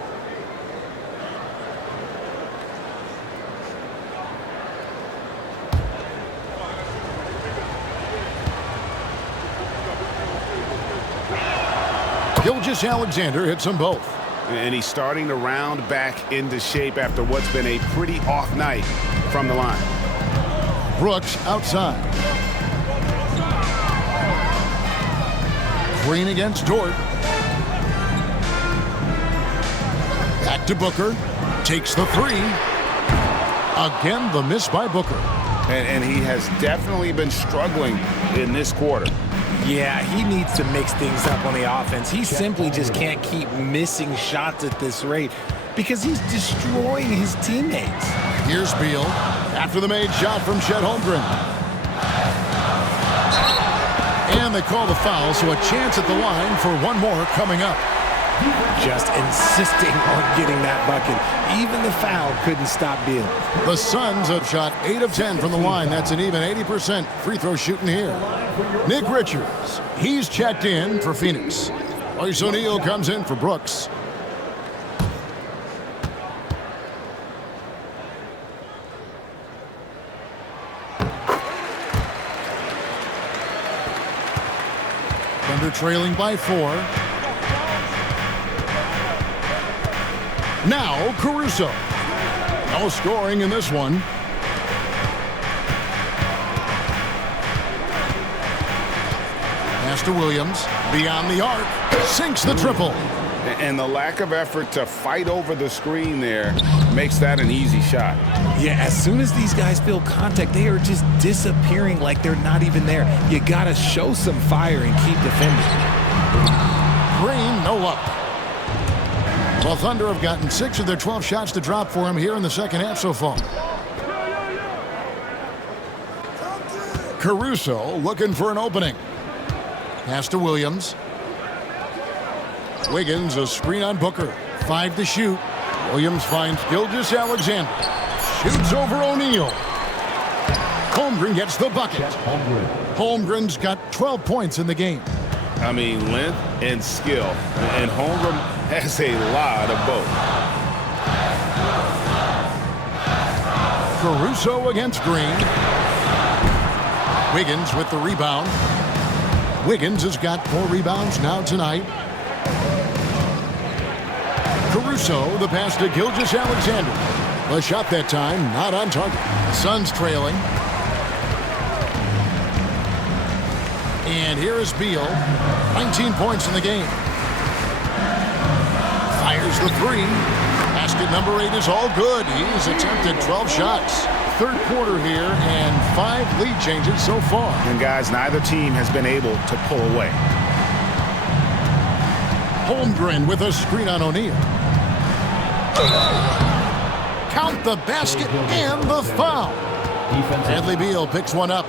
Gilgeous-Alexander hits them both. And he's starting to round back into shape after what's been a pretty off night from the line. Brooks outside. Green against Dort. Back to Booker. Takes the 3. Again, the miss by Booker. And he has definitely been struggling in this quarter. Yeah, he needs to mix things up on the offense. He simply just can't keep missing shots at this rate because he's destroying his teammates. Here's Beal after the made shot from Chet Holmgren. And they call the foul, so a chance at the line for one more coming up. Just insisting on getting that bucket. Even the foul couldn't stop Beal. The Suns have shot 8 of 10 from the line. That's an even 80% free throw shooting here. Nick Richards, he's checked in for Phoenix. Royce O'Neal comes in for Brooks. Thunder trailing by 4. Now Caruso. No scoring in this one. Pass to Williams. Beyond the arc. Sinks the triple. And the lack of effort to fight over the screen there makes that an easy shot. Yeah, as soon as these guys feel contact, they are just disappearing like they're not even there. You got to show some fire and keep defending. Green, no luck. Well, Thunder have gotten 6 of their 12 shots to drop for him here in the second half so far. Caruso looking for an opening. Pass to Williams. Wiggins, a screen on Booker. 5 to shoot. Williams finds Gilgeous-Alexander. Shoots over O'Neal. Holmgren gets the bucket. Holmgren's got 12 points in the game. I mean, length and skill. And Holmgren has a lot of both. Caruso against Green. Wiggins with the rebound. Wiggins has got 4 rebounds now tonight. Caruso, the pass to Gilgeous-Alexander. The shot that time, not on target. The Suns trailing. And here is Beal, 19 points in the game. Fires the 3. Basket number 8 is all good. He's attempted 12 shots. Third quarter here and 5 lead changes so far. And guys, neither team has been able to pull away. Holmgren with a screen on O'Neal. Count the basket and the foul. Bradley Beal picks one up.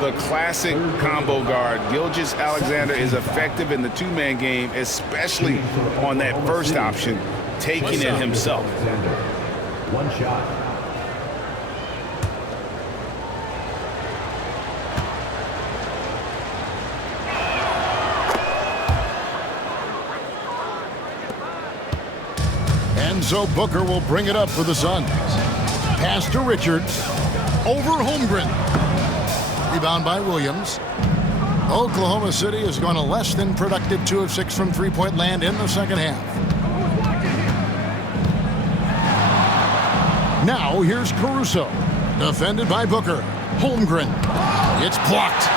The classic combo guard. Gilgeous-Alexander is effective in the two-man game, especially on that first option, taking it himself. One shot. And so Booker will bring it up for the Suns. Pass to Richards. Over Holmgren. Rebound by Williams. Oklahoma City has gone a less than productive 2 of 6 from three-point land in the second half. Now here's Caruso. Defended by Booker. Holmgren. It's blocked.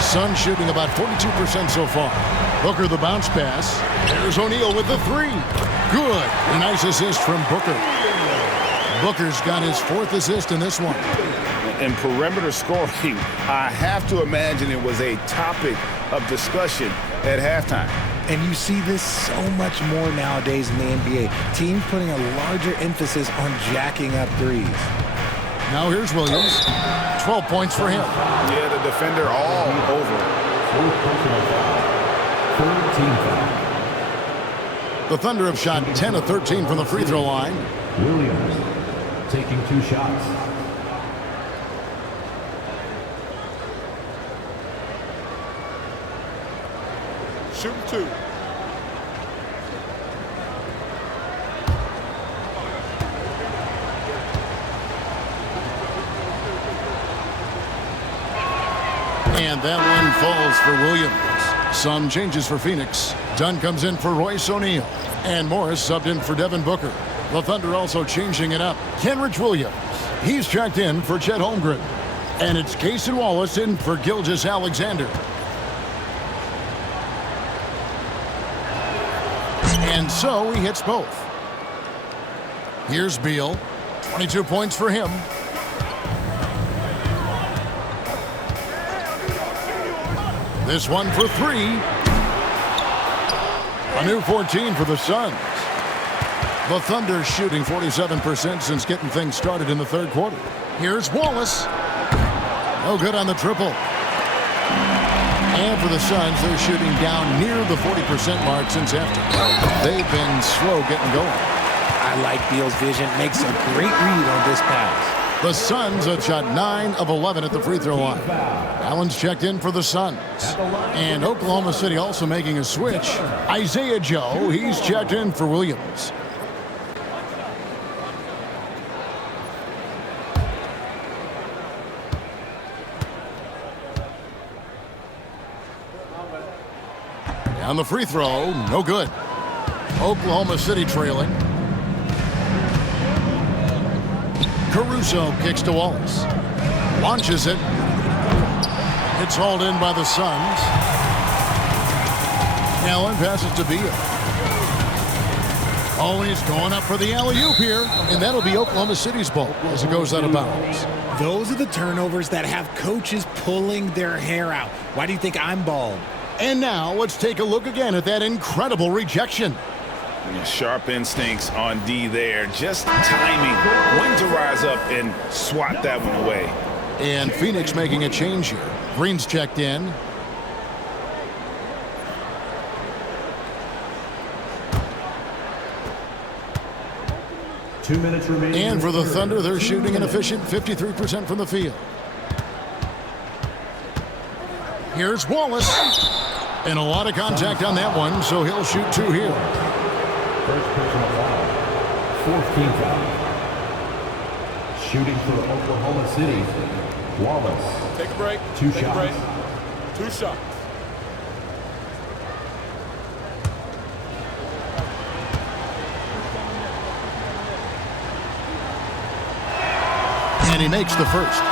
Suns shooting about 42% so far. Booker the bounce pass. There's O'Neal with the 3. Good. A nice assist from Booker. Booker's got his 4th assist in this one. And perimeter scoring, I have to imagine it was a topic of discussion at halftime. And you see this so much more nowadays in the NBA. Teams putting a larger emphasis on jacking up threes. Now here's Williams. 12 points for him. Yeah, the defender all over. The Thunder have shot 10 of 13 from the free throw line. Williams taking 2 shots. Shooting 2. And that one falls for Williams. Some changes for Phoenix. Dunn comes in for Royce O'Neal. And Morris subbed in for Devin Booker. The Thunder also changing it up. Kenrich Williams. He's checked in for Chet Holmgren. And it's Cason Wallace in for Gilgeous-Alexander. And so he hits both. Here's Beal. 22 points for him. This one for 3. A new 14 for the Suns. The Thunder shooting 47% since getting things started in the third quarter. Here's Wallace. No good on the triple. And for the Suns, they're shooting down near the 40% mark since after. They've been slow getting going. I like Beal's vision. Makes a great read on this pass. The Suns have shot 9 of 11 at the free throw line. Allen's checked in for the Suns. And Oklahoma City also making a switch. Isaiah Joe, he's checked in for Williams. On the free throw, no good. Oklahoma City trailing. Caruso kicks to Wallace. Launches it. It's hauled in by the Suns. Allen passes to Beal. Oh, he's going up for the alley-oop here. And that'll be Oklahoma City's ball as it goes out of bounds. Those are the turnovers that have coaches pulling their hair out. Why do you think I'm bald? And now let's take a look again at that incredible rejection. Sharp instincts on D there. Just timing when to rise up and swat that one away. And Phoenix making a change here. Green's checked in. Two minutes remaining. And for the Thunder, they're shooting an efficient 53% from the field. Here's Wallace. And a lot of contact on that one, so he'll shoot 2 here. First personal foul. 4th team foul. Shooting for Oklahoma City, Wallace. Take a break. Two Take a break. shots. 2 shots. And he makes the first.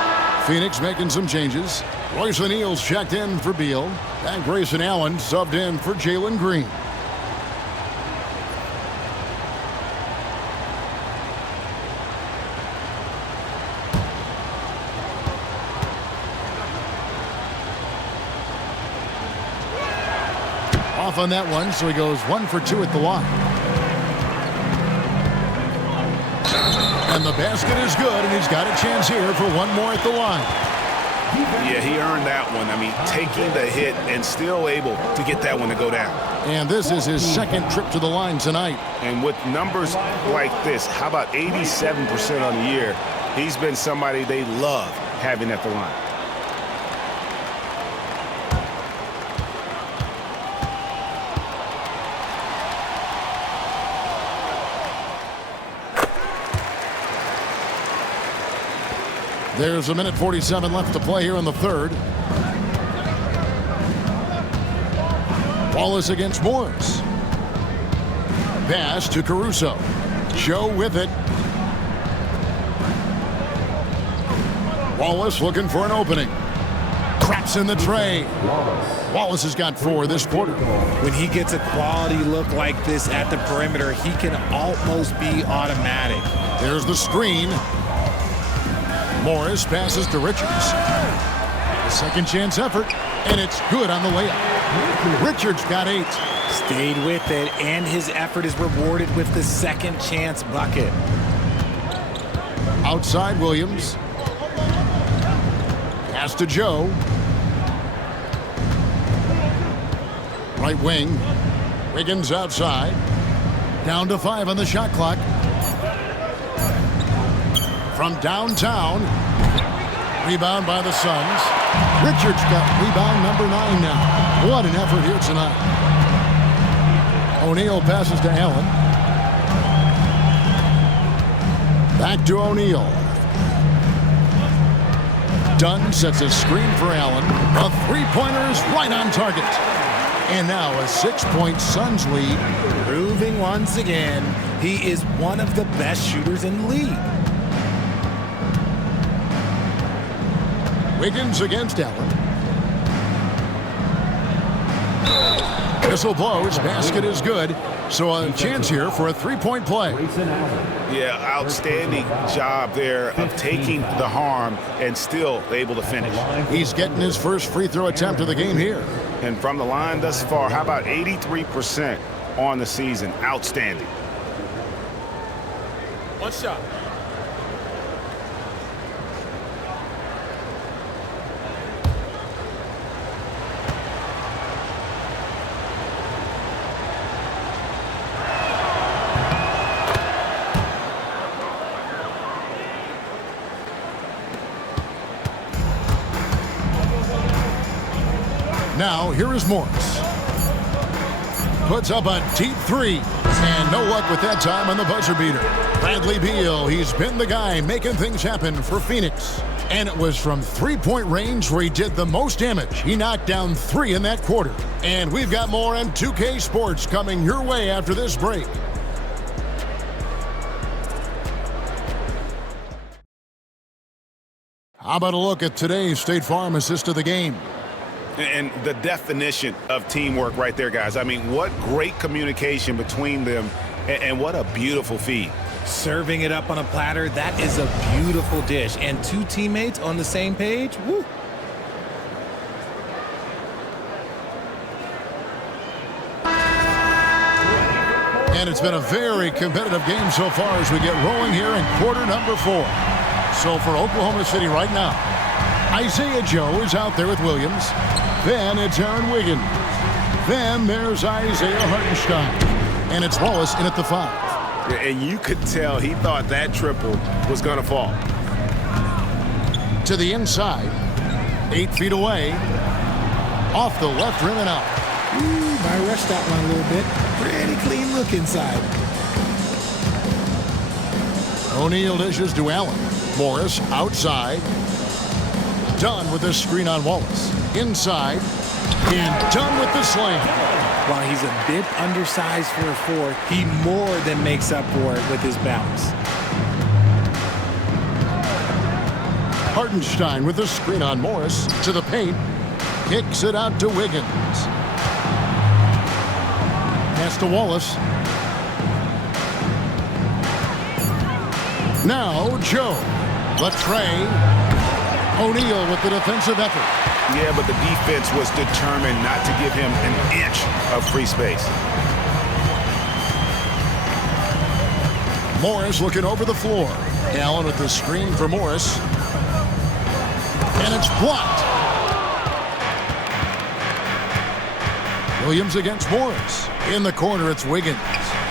Phoenix making some changes. Royce O'Neal's checked in for Beal. And Grayson Allen subbed in for Jalen Green. Off on that one, so he goes 1 for 2 at the line. And the basket is good, and he's got a chance here for one more at the line. Yeah, he earned that one. I mean, taking the hit and still able to get that one to go down. And this is his second trip to the line tonight. And with numbers like this, how about 87% on the year? He's been somebody they love having at the line. There's a minute 47 left to play here in the third. Wallace against Morris. Pass to Caruso. Joe with it. Wallace looking for an opening. Craps in the tray. Wallace has got 4 this quarter. When he gets a quality look like this at the perimeter, he can almost be automatic. There's the screen. Morris passes to Richards. A second chance effort, and it's good on the layup. Richards got 8. Stayed with it, and his effort is rewarded with the second chance bucket. Outside Williams. Pass to Joe. Right wing. Wiggins outside. Down to 5 on the shot clock. From downtown. Rebound by the Suns. Richards got rebound number 9 now. What an effort here tonight. O'Neal passes to Allen. Back to O'Neal. Dunn sets a screen for Allen. A three-pointer is right on target. And now a 6-point Suns lead. Proving once again, he is one of the best shooters in the league. Wiggins against Allen. Whistle blows. Basket is good. So a chance here for a three-point play. Yeah, outstanding job there of taking the harm and still able to finish. He's getting his first free throw attempt of the game here. And from the line thus far, how about 83% on the season? Outstanding. 1 shot. Now, here is Morris. Puts up a deep 3. And no luck with that time on the buzzer beater. Bradley Beal, he's been the guy making things happen for Phoenix. And it was from three-point range where he did the most damage. He knocked down 3 in that quarter. And we've got more on 2K Sports coming your way after this break. How about a look at today's State Farm assist of the game? And the definition of teamwork right there, guys. I mean, what great communication between them, and what a beautiful feed. Serving it up on a platter, that is a beautiful dish. And 2 teammates on the same page, woo. And it's been a very competitive game so far as we get rolling here in quarter number 4. So for Oklahoma City right now, Isaiah Joe is out there with Williams. Then it's Aaron Wiggins. Then there's Isaiah Hartenstein. And it's Wallace in at the 5. And you could tell he thought that triple was going to fall. To the inside. 8 feet away. Off the left rim and out. Ooh, I rushed that one a little bit. Pretty clean look inside. O'Neal dishes to Allen. Morris outside. Done with the screen on Wallace. Inside. And done with the slam. While he's a bit undersized for a 4, he more than makes up for it with his bounce. Hartenstein with the screen on Morris to the paint. Kicks it out to Wiggins. Pass to Wallace. Now Joe. Latrey. O'Neal with the defensive effort. Yeah, but the defense was determined not to give him an inch of free space. Morris looking over the floor. Allen with the screen for Morris. And it's blocked. Williams against Morris. In the corner, it's Wiggins.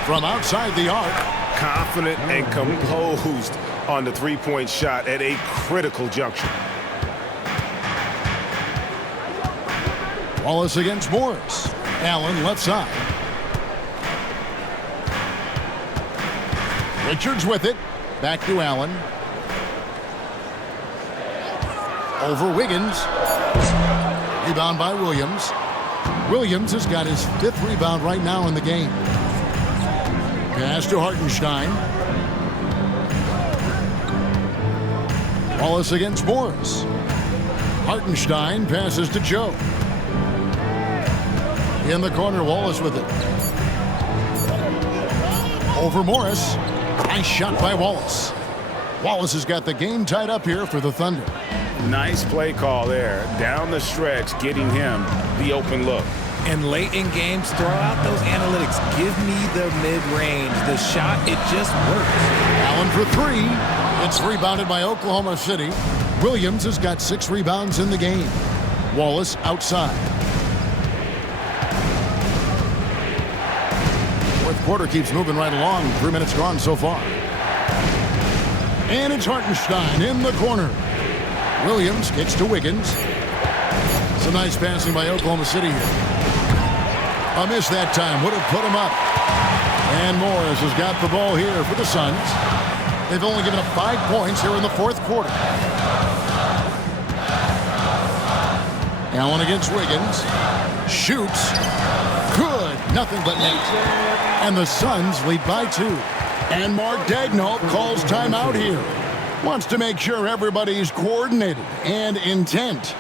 From outside the arc. Confident and composed on the three-point shot at a critical juncture. Wallace against Morris. Allen left side. Richards with it. Back to Allen. Over Wiggins. Rebound by Williams. Williams has got his 5th rebound right now in the game. Pass to Hartenstein. Wallace against Morris. Hartenstein passes to Joe. In the corner, Wallace with it. Over Morris. Nice shot by Wallace. Wallace has got the game tied up here for the Thunder. Nice play call there. Down the stretch, getting him the open look. And late in games, throw out those analytics. Give me the mid-range. The shot, it just works. Allen for 3. It's rebounded by Oklahoma City. Williams has got 6 rebounds in the game. Wallace outside. Fourth quarter keeps moving right along. 3 minutes gone so far. And it's Hartenstein in the corner. Williams kicks to Wiggins. Some nice passing by Oklahoma City here. A miss that time would have put him up. And Morris has got the ball here for the Suns. They've only given up 5 points here in the 4th quarter. Allen against Wiggins. Shoots. Good. Nothing but net. And the Suns lead by 2. And Mark Daigneault calls timeout here. Wants to make sure everybody's coordinated and intent.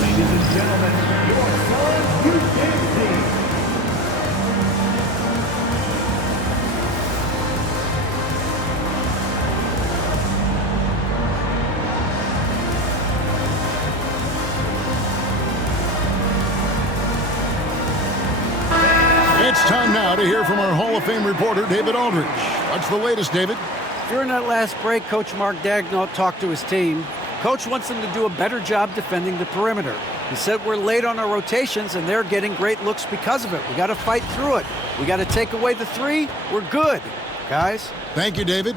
Ladies and gentlemen, your Suns Houston team. It's time now to hear from our Hall of Fame reporter, David Aldridge. What's the latest, David? During that last break, Coach Mark Daigneault talked to his team. Coach wants them to do a better job defending the perimeter. He said we're late on our rotations, and they're getting great looks because of it. We got to fight through it. We got to take away the 3. We're good, guys. Thank you, David.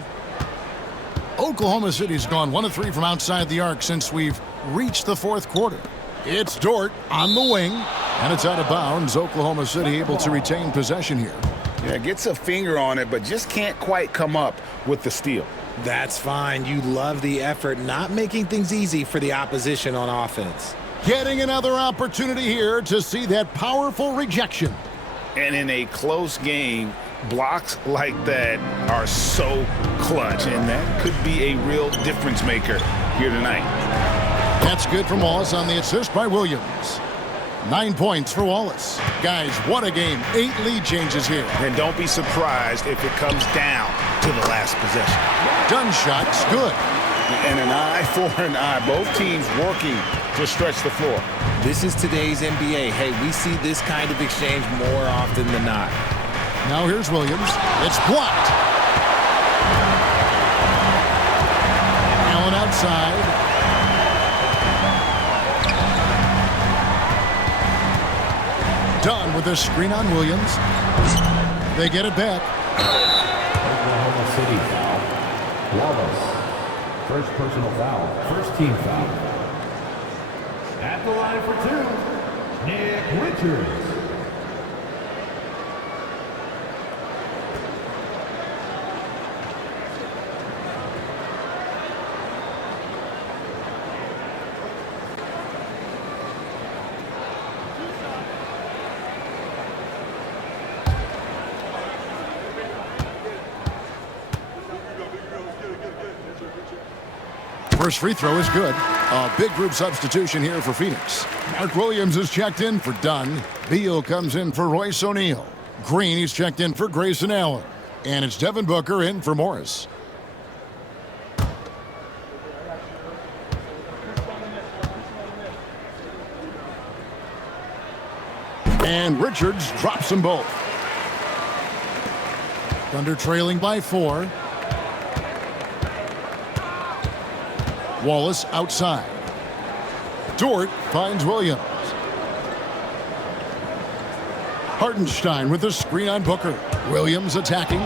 Oklahoma City's gone 1 of 3 from outside the arc since we've reached the 4th quarter. It's Dort on the wing, and it's out of bounds. Oklahoma City able to retain possession here. Yeah, gets a finger on it, but just can't quite come up with the steal. That's fine. You love the effort, not making things easy for the opposition on offense. Getting another opportunity here to see that powerful rejection. And in a close game, blocks like that are so clutch, and that could be a real difference maker here tonight. That's good from Wallace on the assist by Williams. 9 points for Wallace. Guys, what a game. 8 lead changes here. And don't be surprised if it comes down to the last possession. Done shots, good. And an eye for an eye. Both teams working to stretch the floor. This is today's NBA. Hey, we see this kind of exchange more often than not. Now here's Williams. It's blocked. Allen outside. Done with the screen on Williams. They get it back. Oklahoma City foul. Wallace. First personal foul. First team foul. At the line for 2, Nick Richards. First free throw is good. A big group substitution here for Phoenix. Mark Williams is checked in for Dunn. Beal comes in for Royce O'Neal. Green, he's checked in for Grayson Allen. And it's Devin Booker in for Morris. And Richards drops them both. Thunder trailing by 4. Wallace outside. Dort finds Williams. Hartenstein with a screen on Booker. Williams attacking.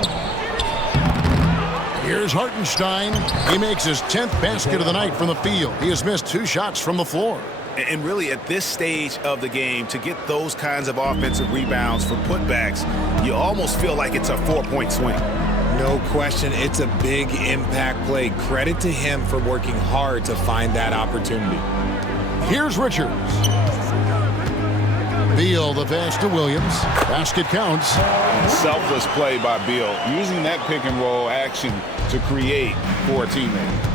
Here's Hartenstein. He makes his 10th basket of the night from the field. He has missed 2 shots from the floor. And really, at this stage of the game, to get those kinds of offensive rebounds for putbacks, you almost feel like it's a 4-point swing. No question, it's a big impact play. Credit to him for working hard to find that opportunity. Here's Richards. Beal the pass to Williams. Basket counts. Selfless play by Beal, using that pick and roll action to create for a teammate.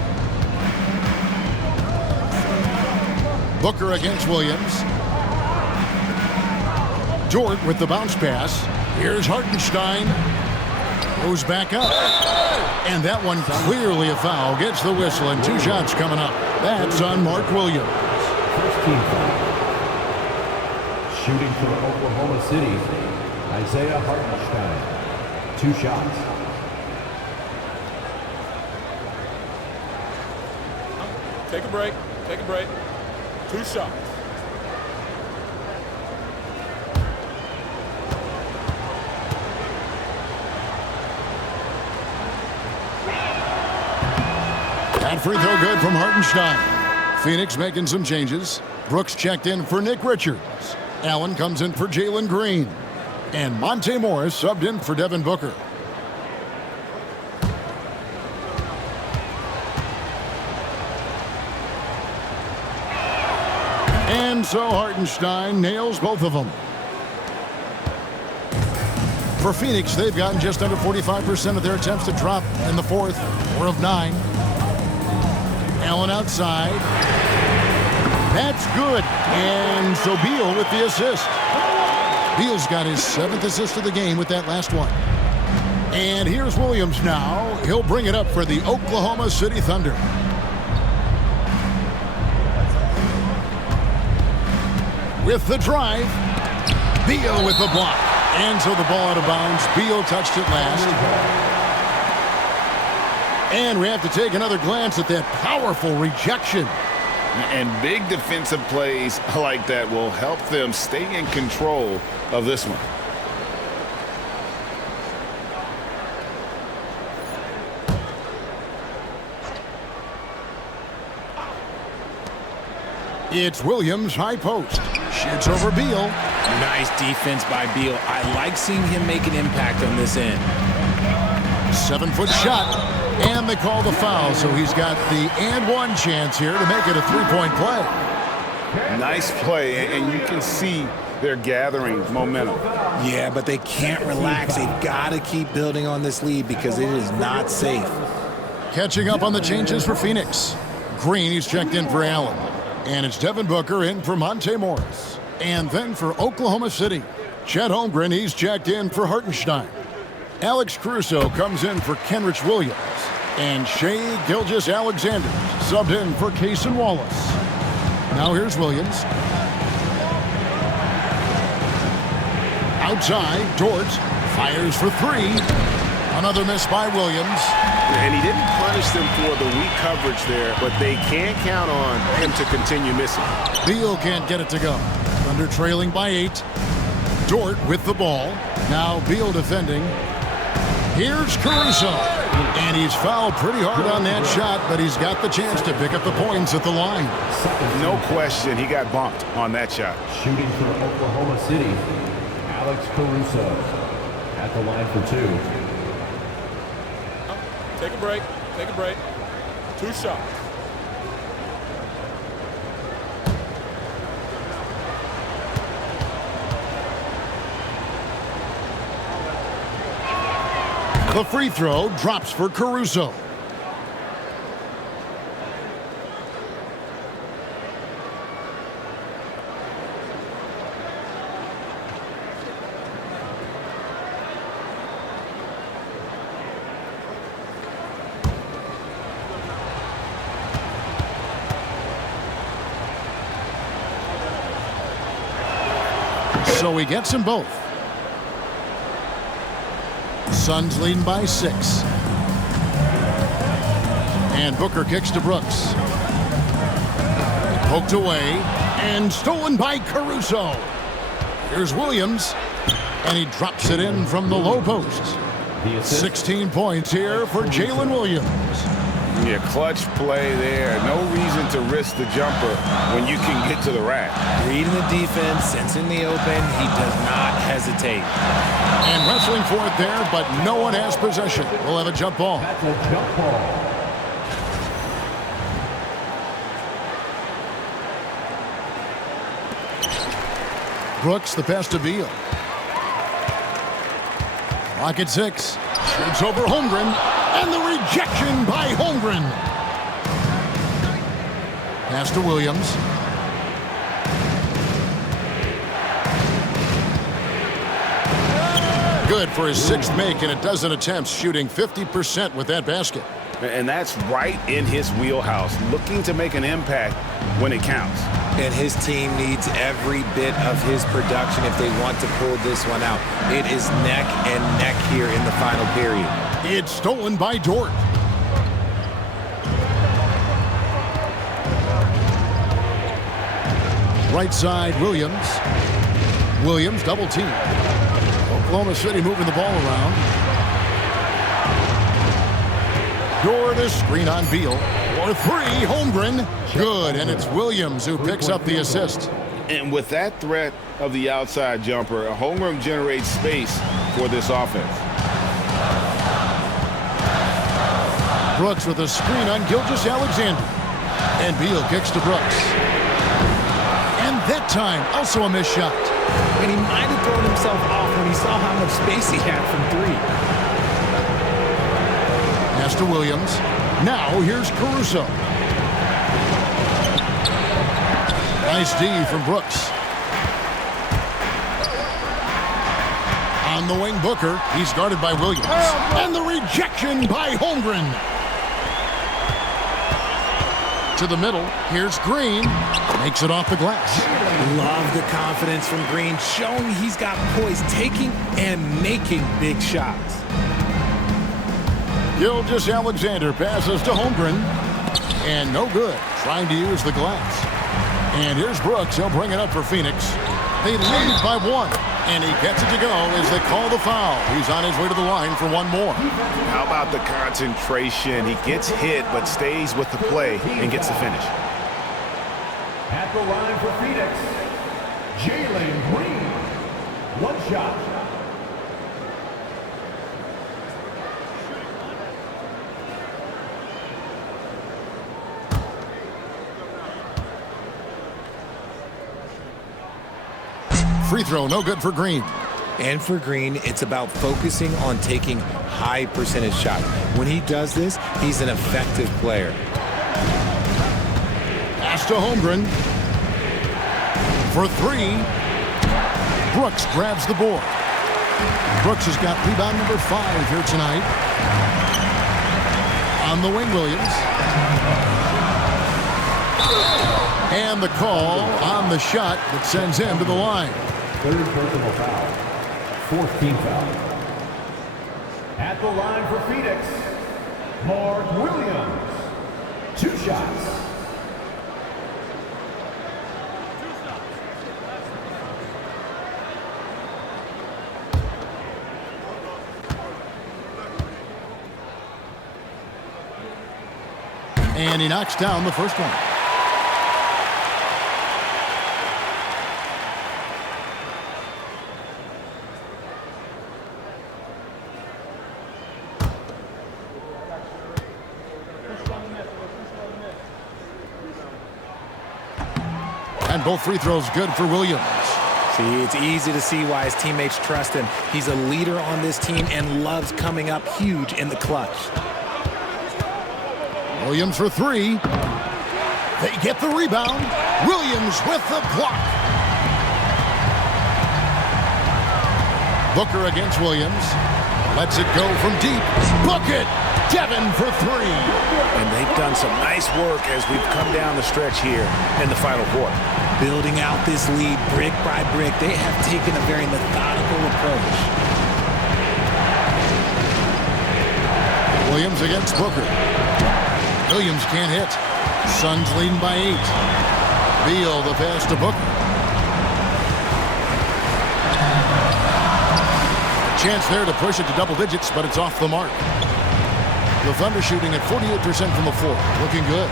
Booker against Williams. Dort with the bounce pass. Here's Hartenstein. Goes back up. And that one clearly a foul. Gets the whistle and 2 shots coming up. That's on Mark Williams. First team foul. Shooting for Oklahoma City, Isaiah Hartenstein. 2 shots. Take a break. Take a break. 2 shots. That free throw good from Hartenstein. Phoenix making some changes. Brooks checked in for Nick Richards. Allen comes in for Jalen Green. And Monte Morris subbed in for Devin Booker. And so Hartenstein nails both of them. For Phoenix, they've gotten just under 45% of their attempts to drop in the 4th. 4 of 9. Allen outside. That's good. And so Beal with the assist. Beal's got his 7th assist of the game with that last one. And here's Williams now. He'll bring it up for the Oklahoma City Thunder. With the drive. Beal with the block. And so the ball out of bounds. Beal touched it last. And we have to take another glance at that powerful rejection. And big defensive plays like that will help them stay in control of this one. It's Williams, high post. Shoots over Beal. Nice defense by Beal. I like seeing him make an impact on this end. 7-foot shot. And they call the foul, so he's got the and one chance here to make it a 3-point play. Nice play, and you can see they're gathering momentum. Yeah, but they can't relax. They've got to keep building on this lead because it is not safe. Catching up on the changes for Phoenix. Green, he's checked in for Allen. And it's Devin Booker in for Monte Morris. And then for Oklahoma City, Chet Holmgren, he's checked in for Hartenstein. Alex Caruso comes in for Kenrich Williams. And Shai Gilgeous-Alexander subbed in for Cason Wallace. Now here's Williams. Outside, Dort fires for 3. Another miss by Williams. And he didn't punish them for the weak coverage there, but they can't count on him to continue missing. Beal can't get it to go. Thunder trailing by 8. Dort with the ball. Now Beal defending. Here's Caruso. And he's fouled pretty hard on that shot, but he's got the chance to pick up the points at the line. No question, he got bumped on that shot. Shooting for Oklahoma City, Alex Caruso at the line for 2. Take a break. Take a break. 2 shots. The free throw drops for Caruso. So he gets them both. Suns leading by 6. And Booker kicks to Brooks. Poked away and stolen by Caruso. Here's Williams, and he drops it in from the low post. 16 points here for Jalen Williams. Yeah, clutch play there. No reason to risk the jumper when you can get to the rack. Reading the defense, sensing the open, he does not hesitate. And wrestling for it there, but no one has possession. We'll have a jump ball. That's a jump ball. Brooks, the pass to Beal. Clock at 6. Shoots over Holmgren. And the rejection by Holmgren. Pass to Williams. Good for his 6th make in a dozen attempts, shooting 50% with that basket. And that's right in his wheelhouse, looking to make an impact when it counts. And his team needs every bit of his production if they want to pull this one out. It is neck and neck here in the final period. It's stolen by Dort. Right side, Williams. Williams double team. Oklahoma City moving the ball around. Dort, a screen on Beal. For 3, Holmgren. Good, and it's Williams who picks up the assist. And with that threat of the outside jumper, Holmgren generates space for this offense. Brooks with a screen on Gilgeous-Alexander. And Beal kicks to Brooks. And that time, also a missed shot. And he might have thrown himself off when he saw how much space he had from 3. Pass to Williams. Now here's Caruso. Nice D from Brooks. On the wing, Booker. He's guarded by Williams. And the rejection by Holmgren. To the middle. Here's Green. Makes it off the glass. Love the confidence from Green, showing he's got poise, taking and making big shots. Gilgeous-Alexander passes to Holmgren. And no good. Trying to use the glass. And here's Brooks. He'll bring it up for Phoenix. They lead by 1. And he gets it to go as they call the foul. He's on his way to the line for one more. How about the concentration? He gets hit but stays with the play and gets the finish. At the line for Phoenix, Jalen Green. 1 shot. Free throw, no good for Green. And for Green, it's about focusing on taking high percentage shots. When he does this, he's an effective player. Pass to Holmgren. For 3. Brooks grabs the board. Brooks has got rebound number 5 here tonight. On the wing, Williams. And the call on the shot that sends him to the line. 3rd personal foul. 4th team foul. At the line for Phoenix, Mark Williams. 2 shots. And he knocks down the first one. And both free throws good for Williams. See, it's easy to see why his teammates trust him. He's a leader on this team and loves coming up huge in the clutch. Williams for 3. They get the rebound. Williams with the block. Booker against Williams. Lets it go from deep. Bucket! Devin for three. And they've done some nice work as we've come down the stretch here in the final quarter. Building out this lead brick by brick, they have taken a very methodical approach. Williams against Booker. Williams can't hit. Suns leading by 8. Beal the pass to Booker. A chance there to push it to double digits, but it's off the mark. The Thunder shooting at 48% from the floor. Looking good.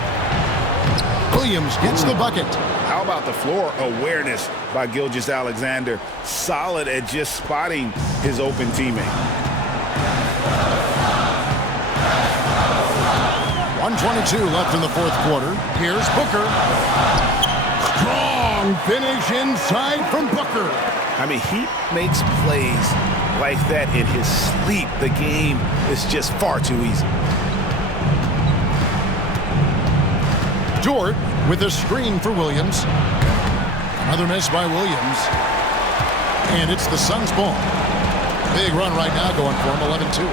Williams gets the bucket. How about the floor awareness by Gilgeous-Alexander? Solid at just spotting his open teammate. 1:22 left in the fourth quarter. Here's Booker. Strong finish inside from Booker. I mean, he makes plays like that in his sleep. The game is just far too easy. Dort with a screen for Williams. Another miss by Williams. And it's the Suns' ball. Big run right now going for him, 11-2.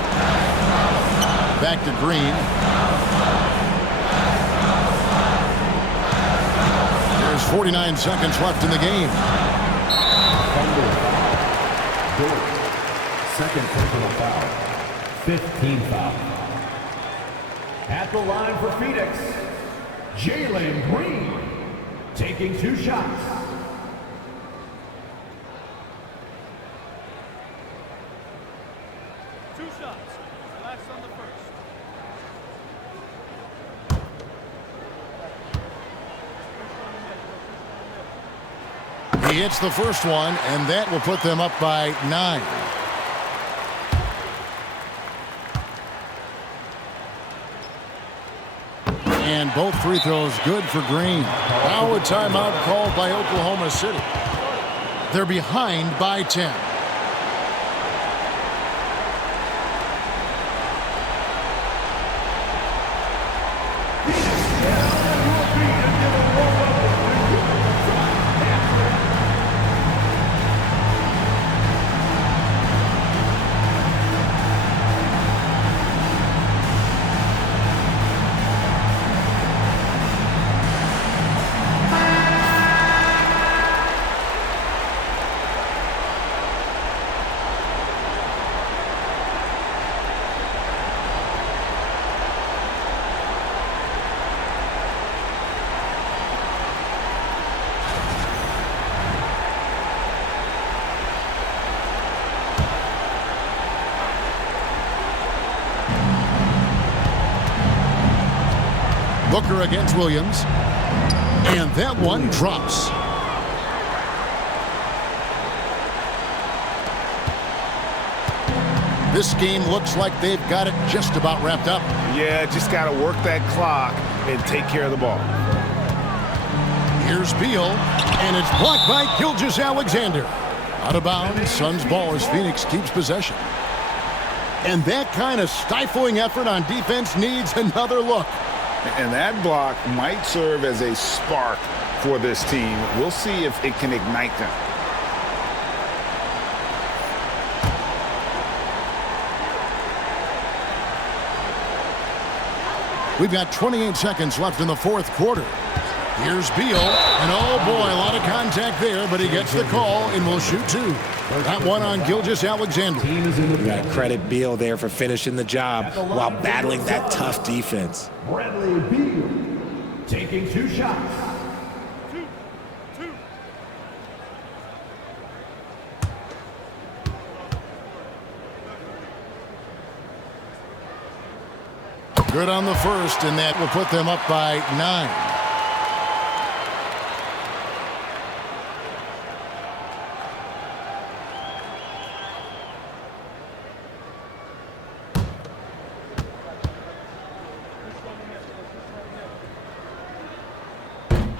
Back to Green. There's 49 seconds left in the game. Dort, second personal foul. 15 foul. At the line for Phoenix, Jalen Green, taking 2 shots. Last on the first. He hits the first one, and that will put them up by 9. And both free throws good for Green. Now a timeout called by Oklahoma City. They're behind by 10. Booker against Williams. And that one drops. This game looks like they've got it just about wrapped up. Yeah, just got to work that clock and take care of the ball. Here's Beal, and it's blocked by Gilgeous-Alexander. Out of bounds, Suns ball as Phoenix keeps possession. And that kind of stifling effort on defense needs another look. And that block might serve as a spark for this team. We'll see if it can ignite them. We've got 28 seconds left in the fourth quarter. Here's Beal, and oh boy, a lot of contact there, but he gets the call and will shoot 2. That one on Gilgeous-Alexander. You got to credit Beal there for finishing the job while battling that tough defense. Bradley Beal, taking 2 shots. Good on the first, and that will put them up by 9.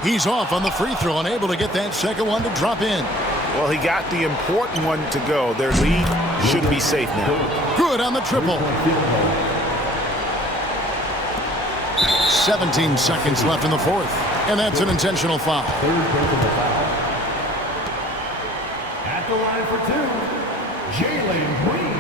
He's off on the free throw, unable to get that second one to drop in. Well, he got the important one to go. Their lead should be safe now. Good on the triple. 17 seconds left in the fourth, and that's an intentional foul. At the line for 2, Jalen Green.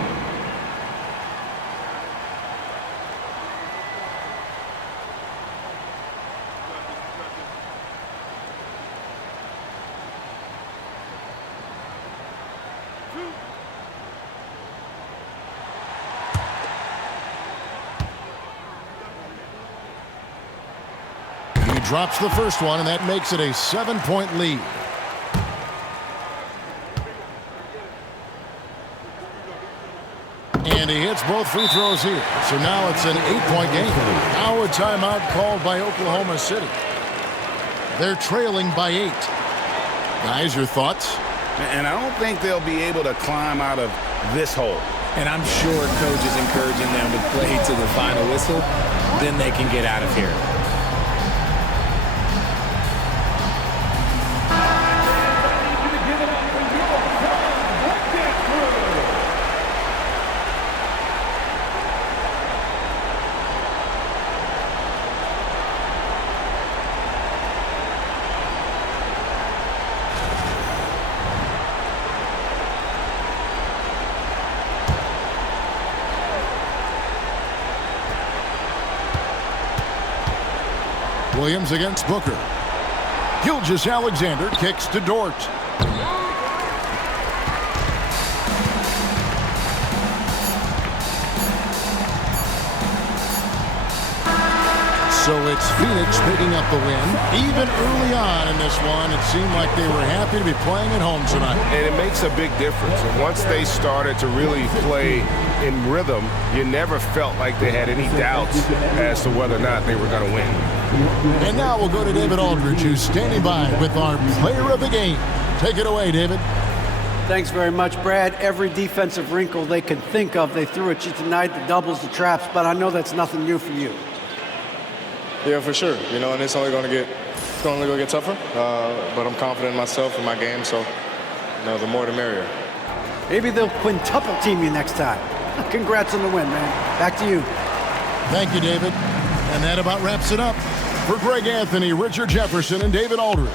drops the first one, and that makes it a 7-point lead. And he hits both free throws here. So now it's an 8-point game. Now a timeout called by Oklahoma City. They're trailing by 8. Guys, your thoughts? And I don't think they'll be able to climb out of this hole. And I'm sure coach is encouraging them to play to the final whistle. Then they can get out of here. Williams against Booker. Gilgeous-Alexander kicks to Dort. So it's Phoenix picking up the win. Even early on in this one, it seemed like they were happy to be playing at home tonight. And it makes a big difference. And once they started to really play in rhythm, you never felt like they had any doubts as to whether or not they were going to win. And now we'll go to David Aldridge, who's standing by with our player of the game. Take it away, David. Thanks very much, Brad. Every defensive wrinkle they can think of, they threw at you tonight, the doubles, the traps, but I know that's nothing new for you. Yeah, for sure. You know, and it's only going to get tougher. But I'm confident in myself and my game, so you know, the more the merrier. Maybe they'll quintuple team you next time. Congrats on the win, man. Back to you. Thank you, David. And that about wraps it up. For Greg Anthony, Richard Jefferson, and David Aldridge,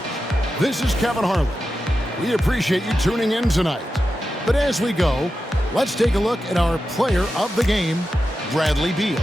this is Kevin Harlan. We appreciate you tuning in tonight. But as we go, let's take a look at our player of the game, Bradley Beal.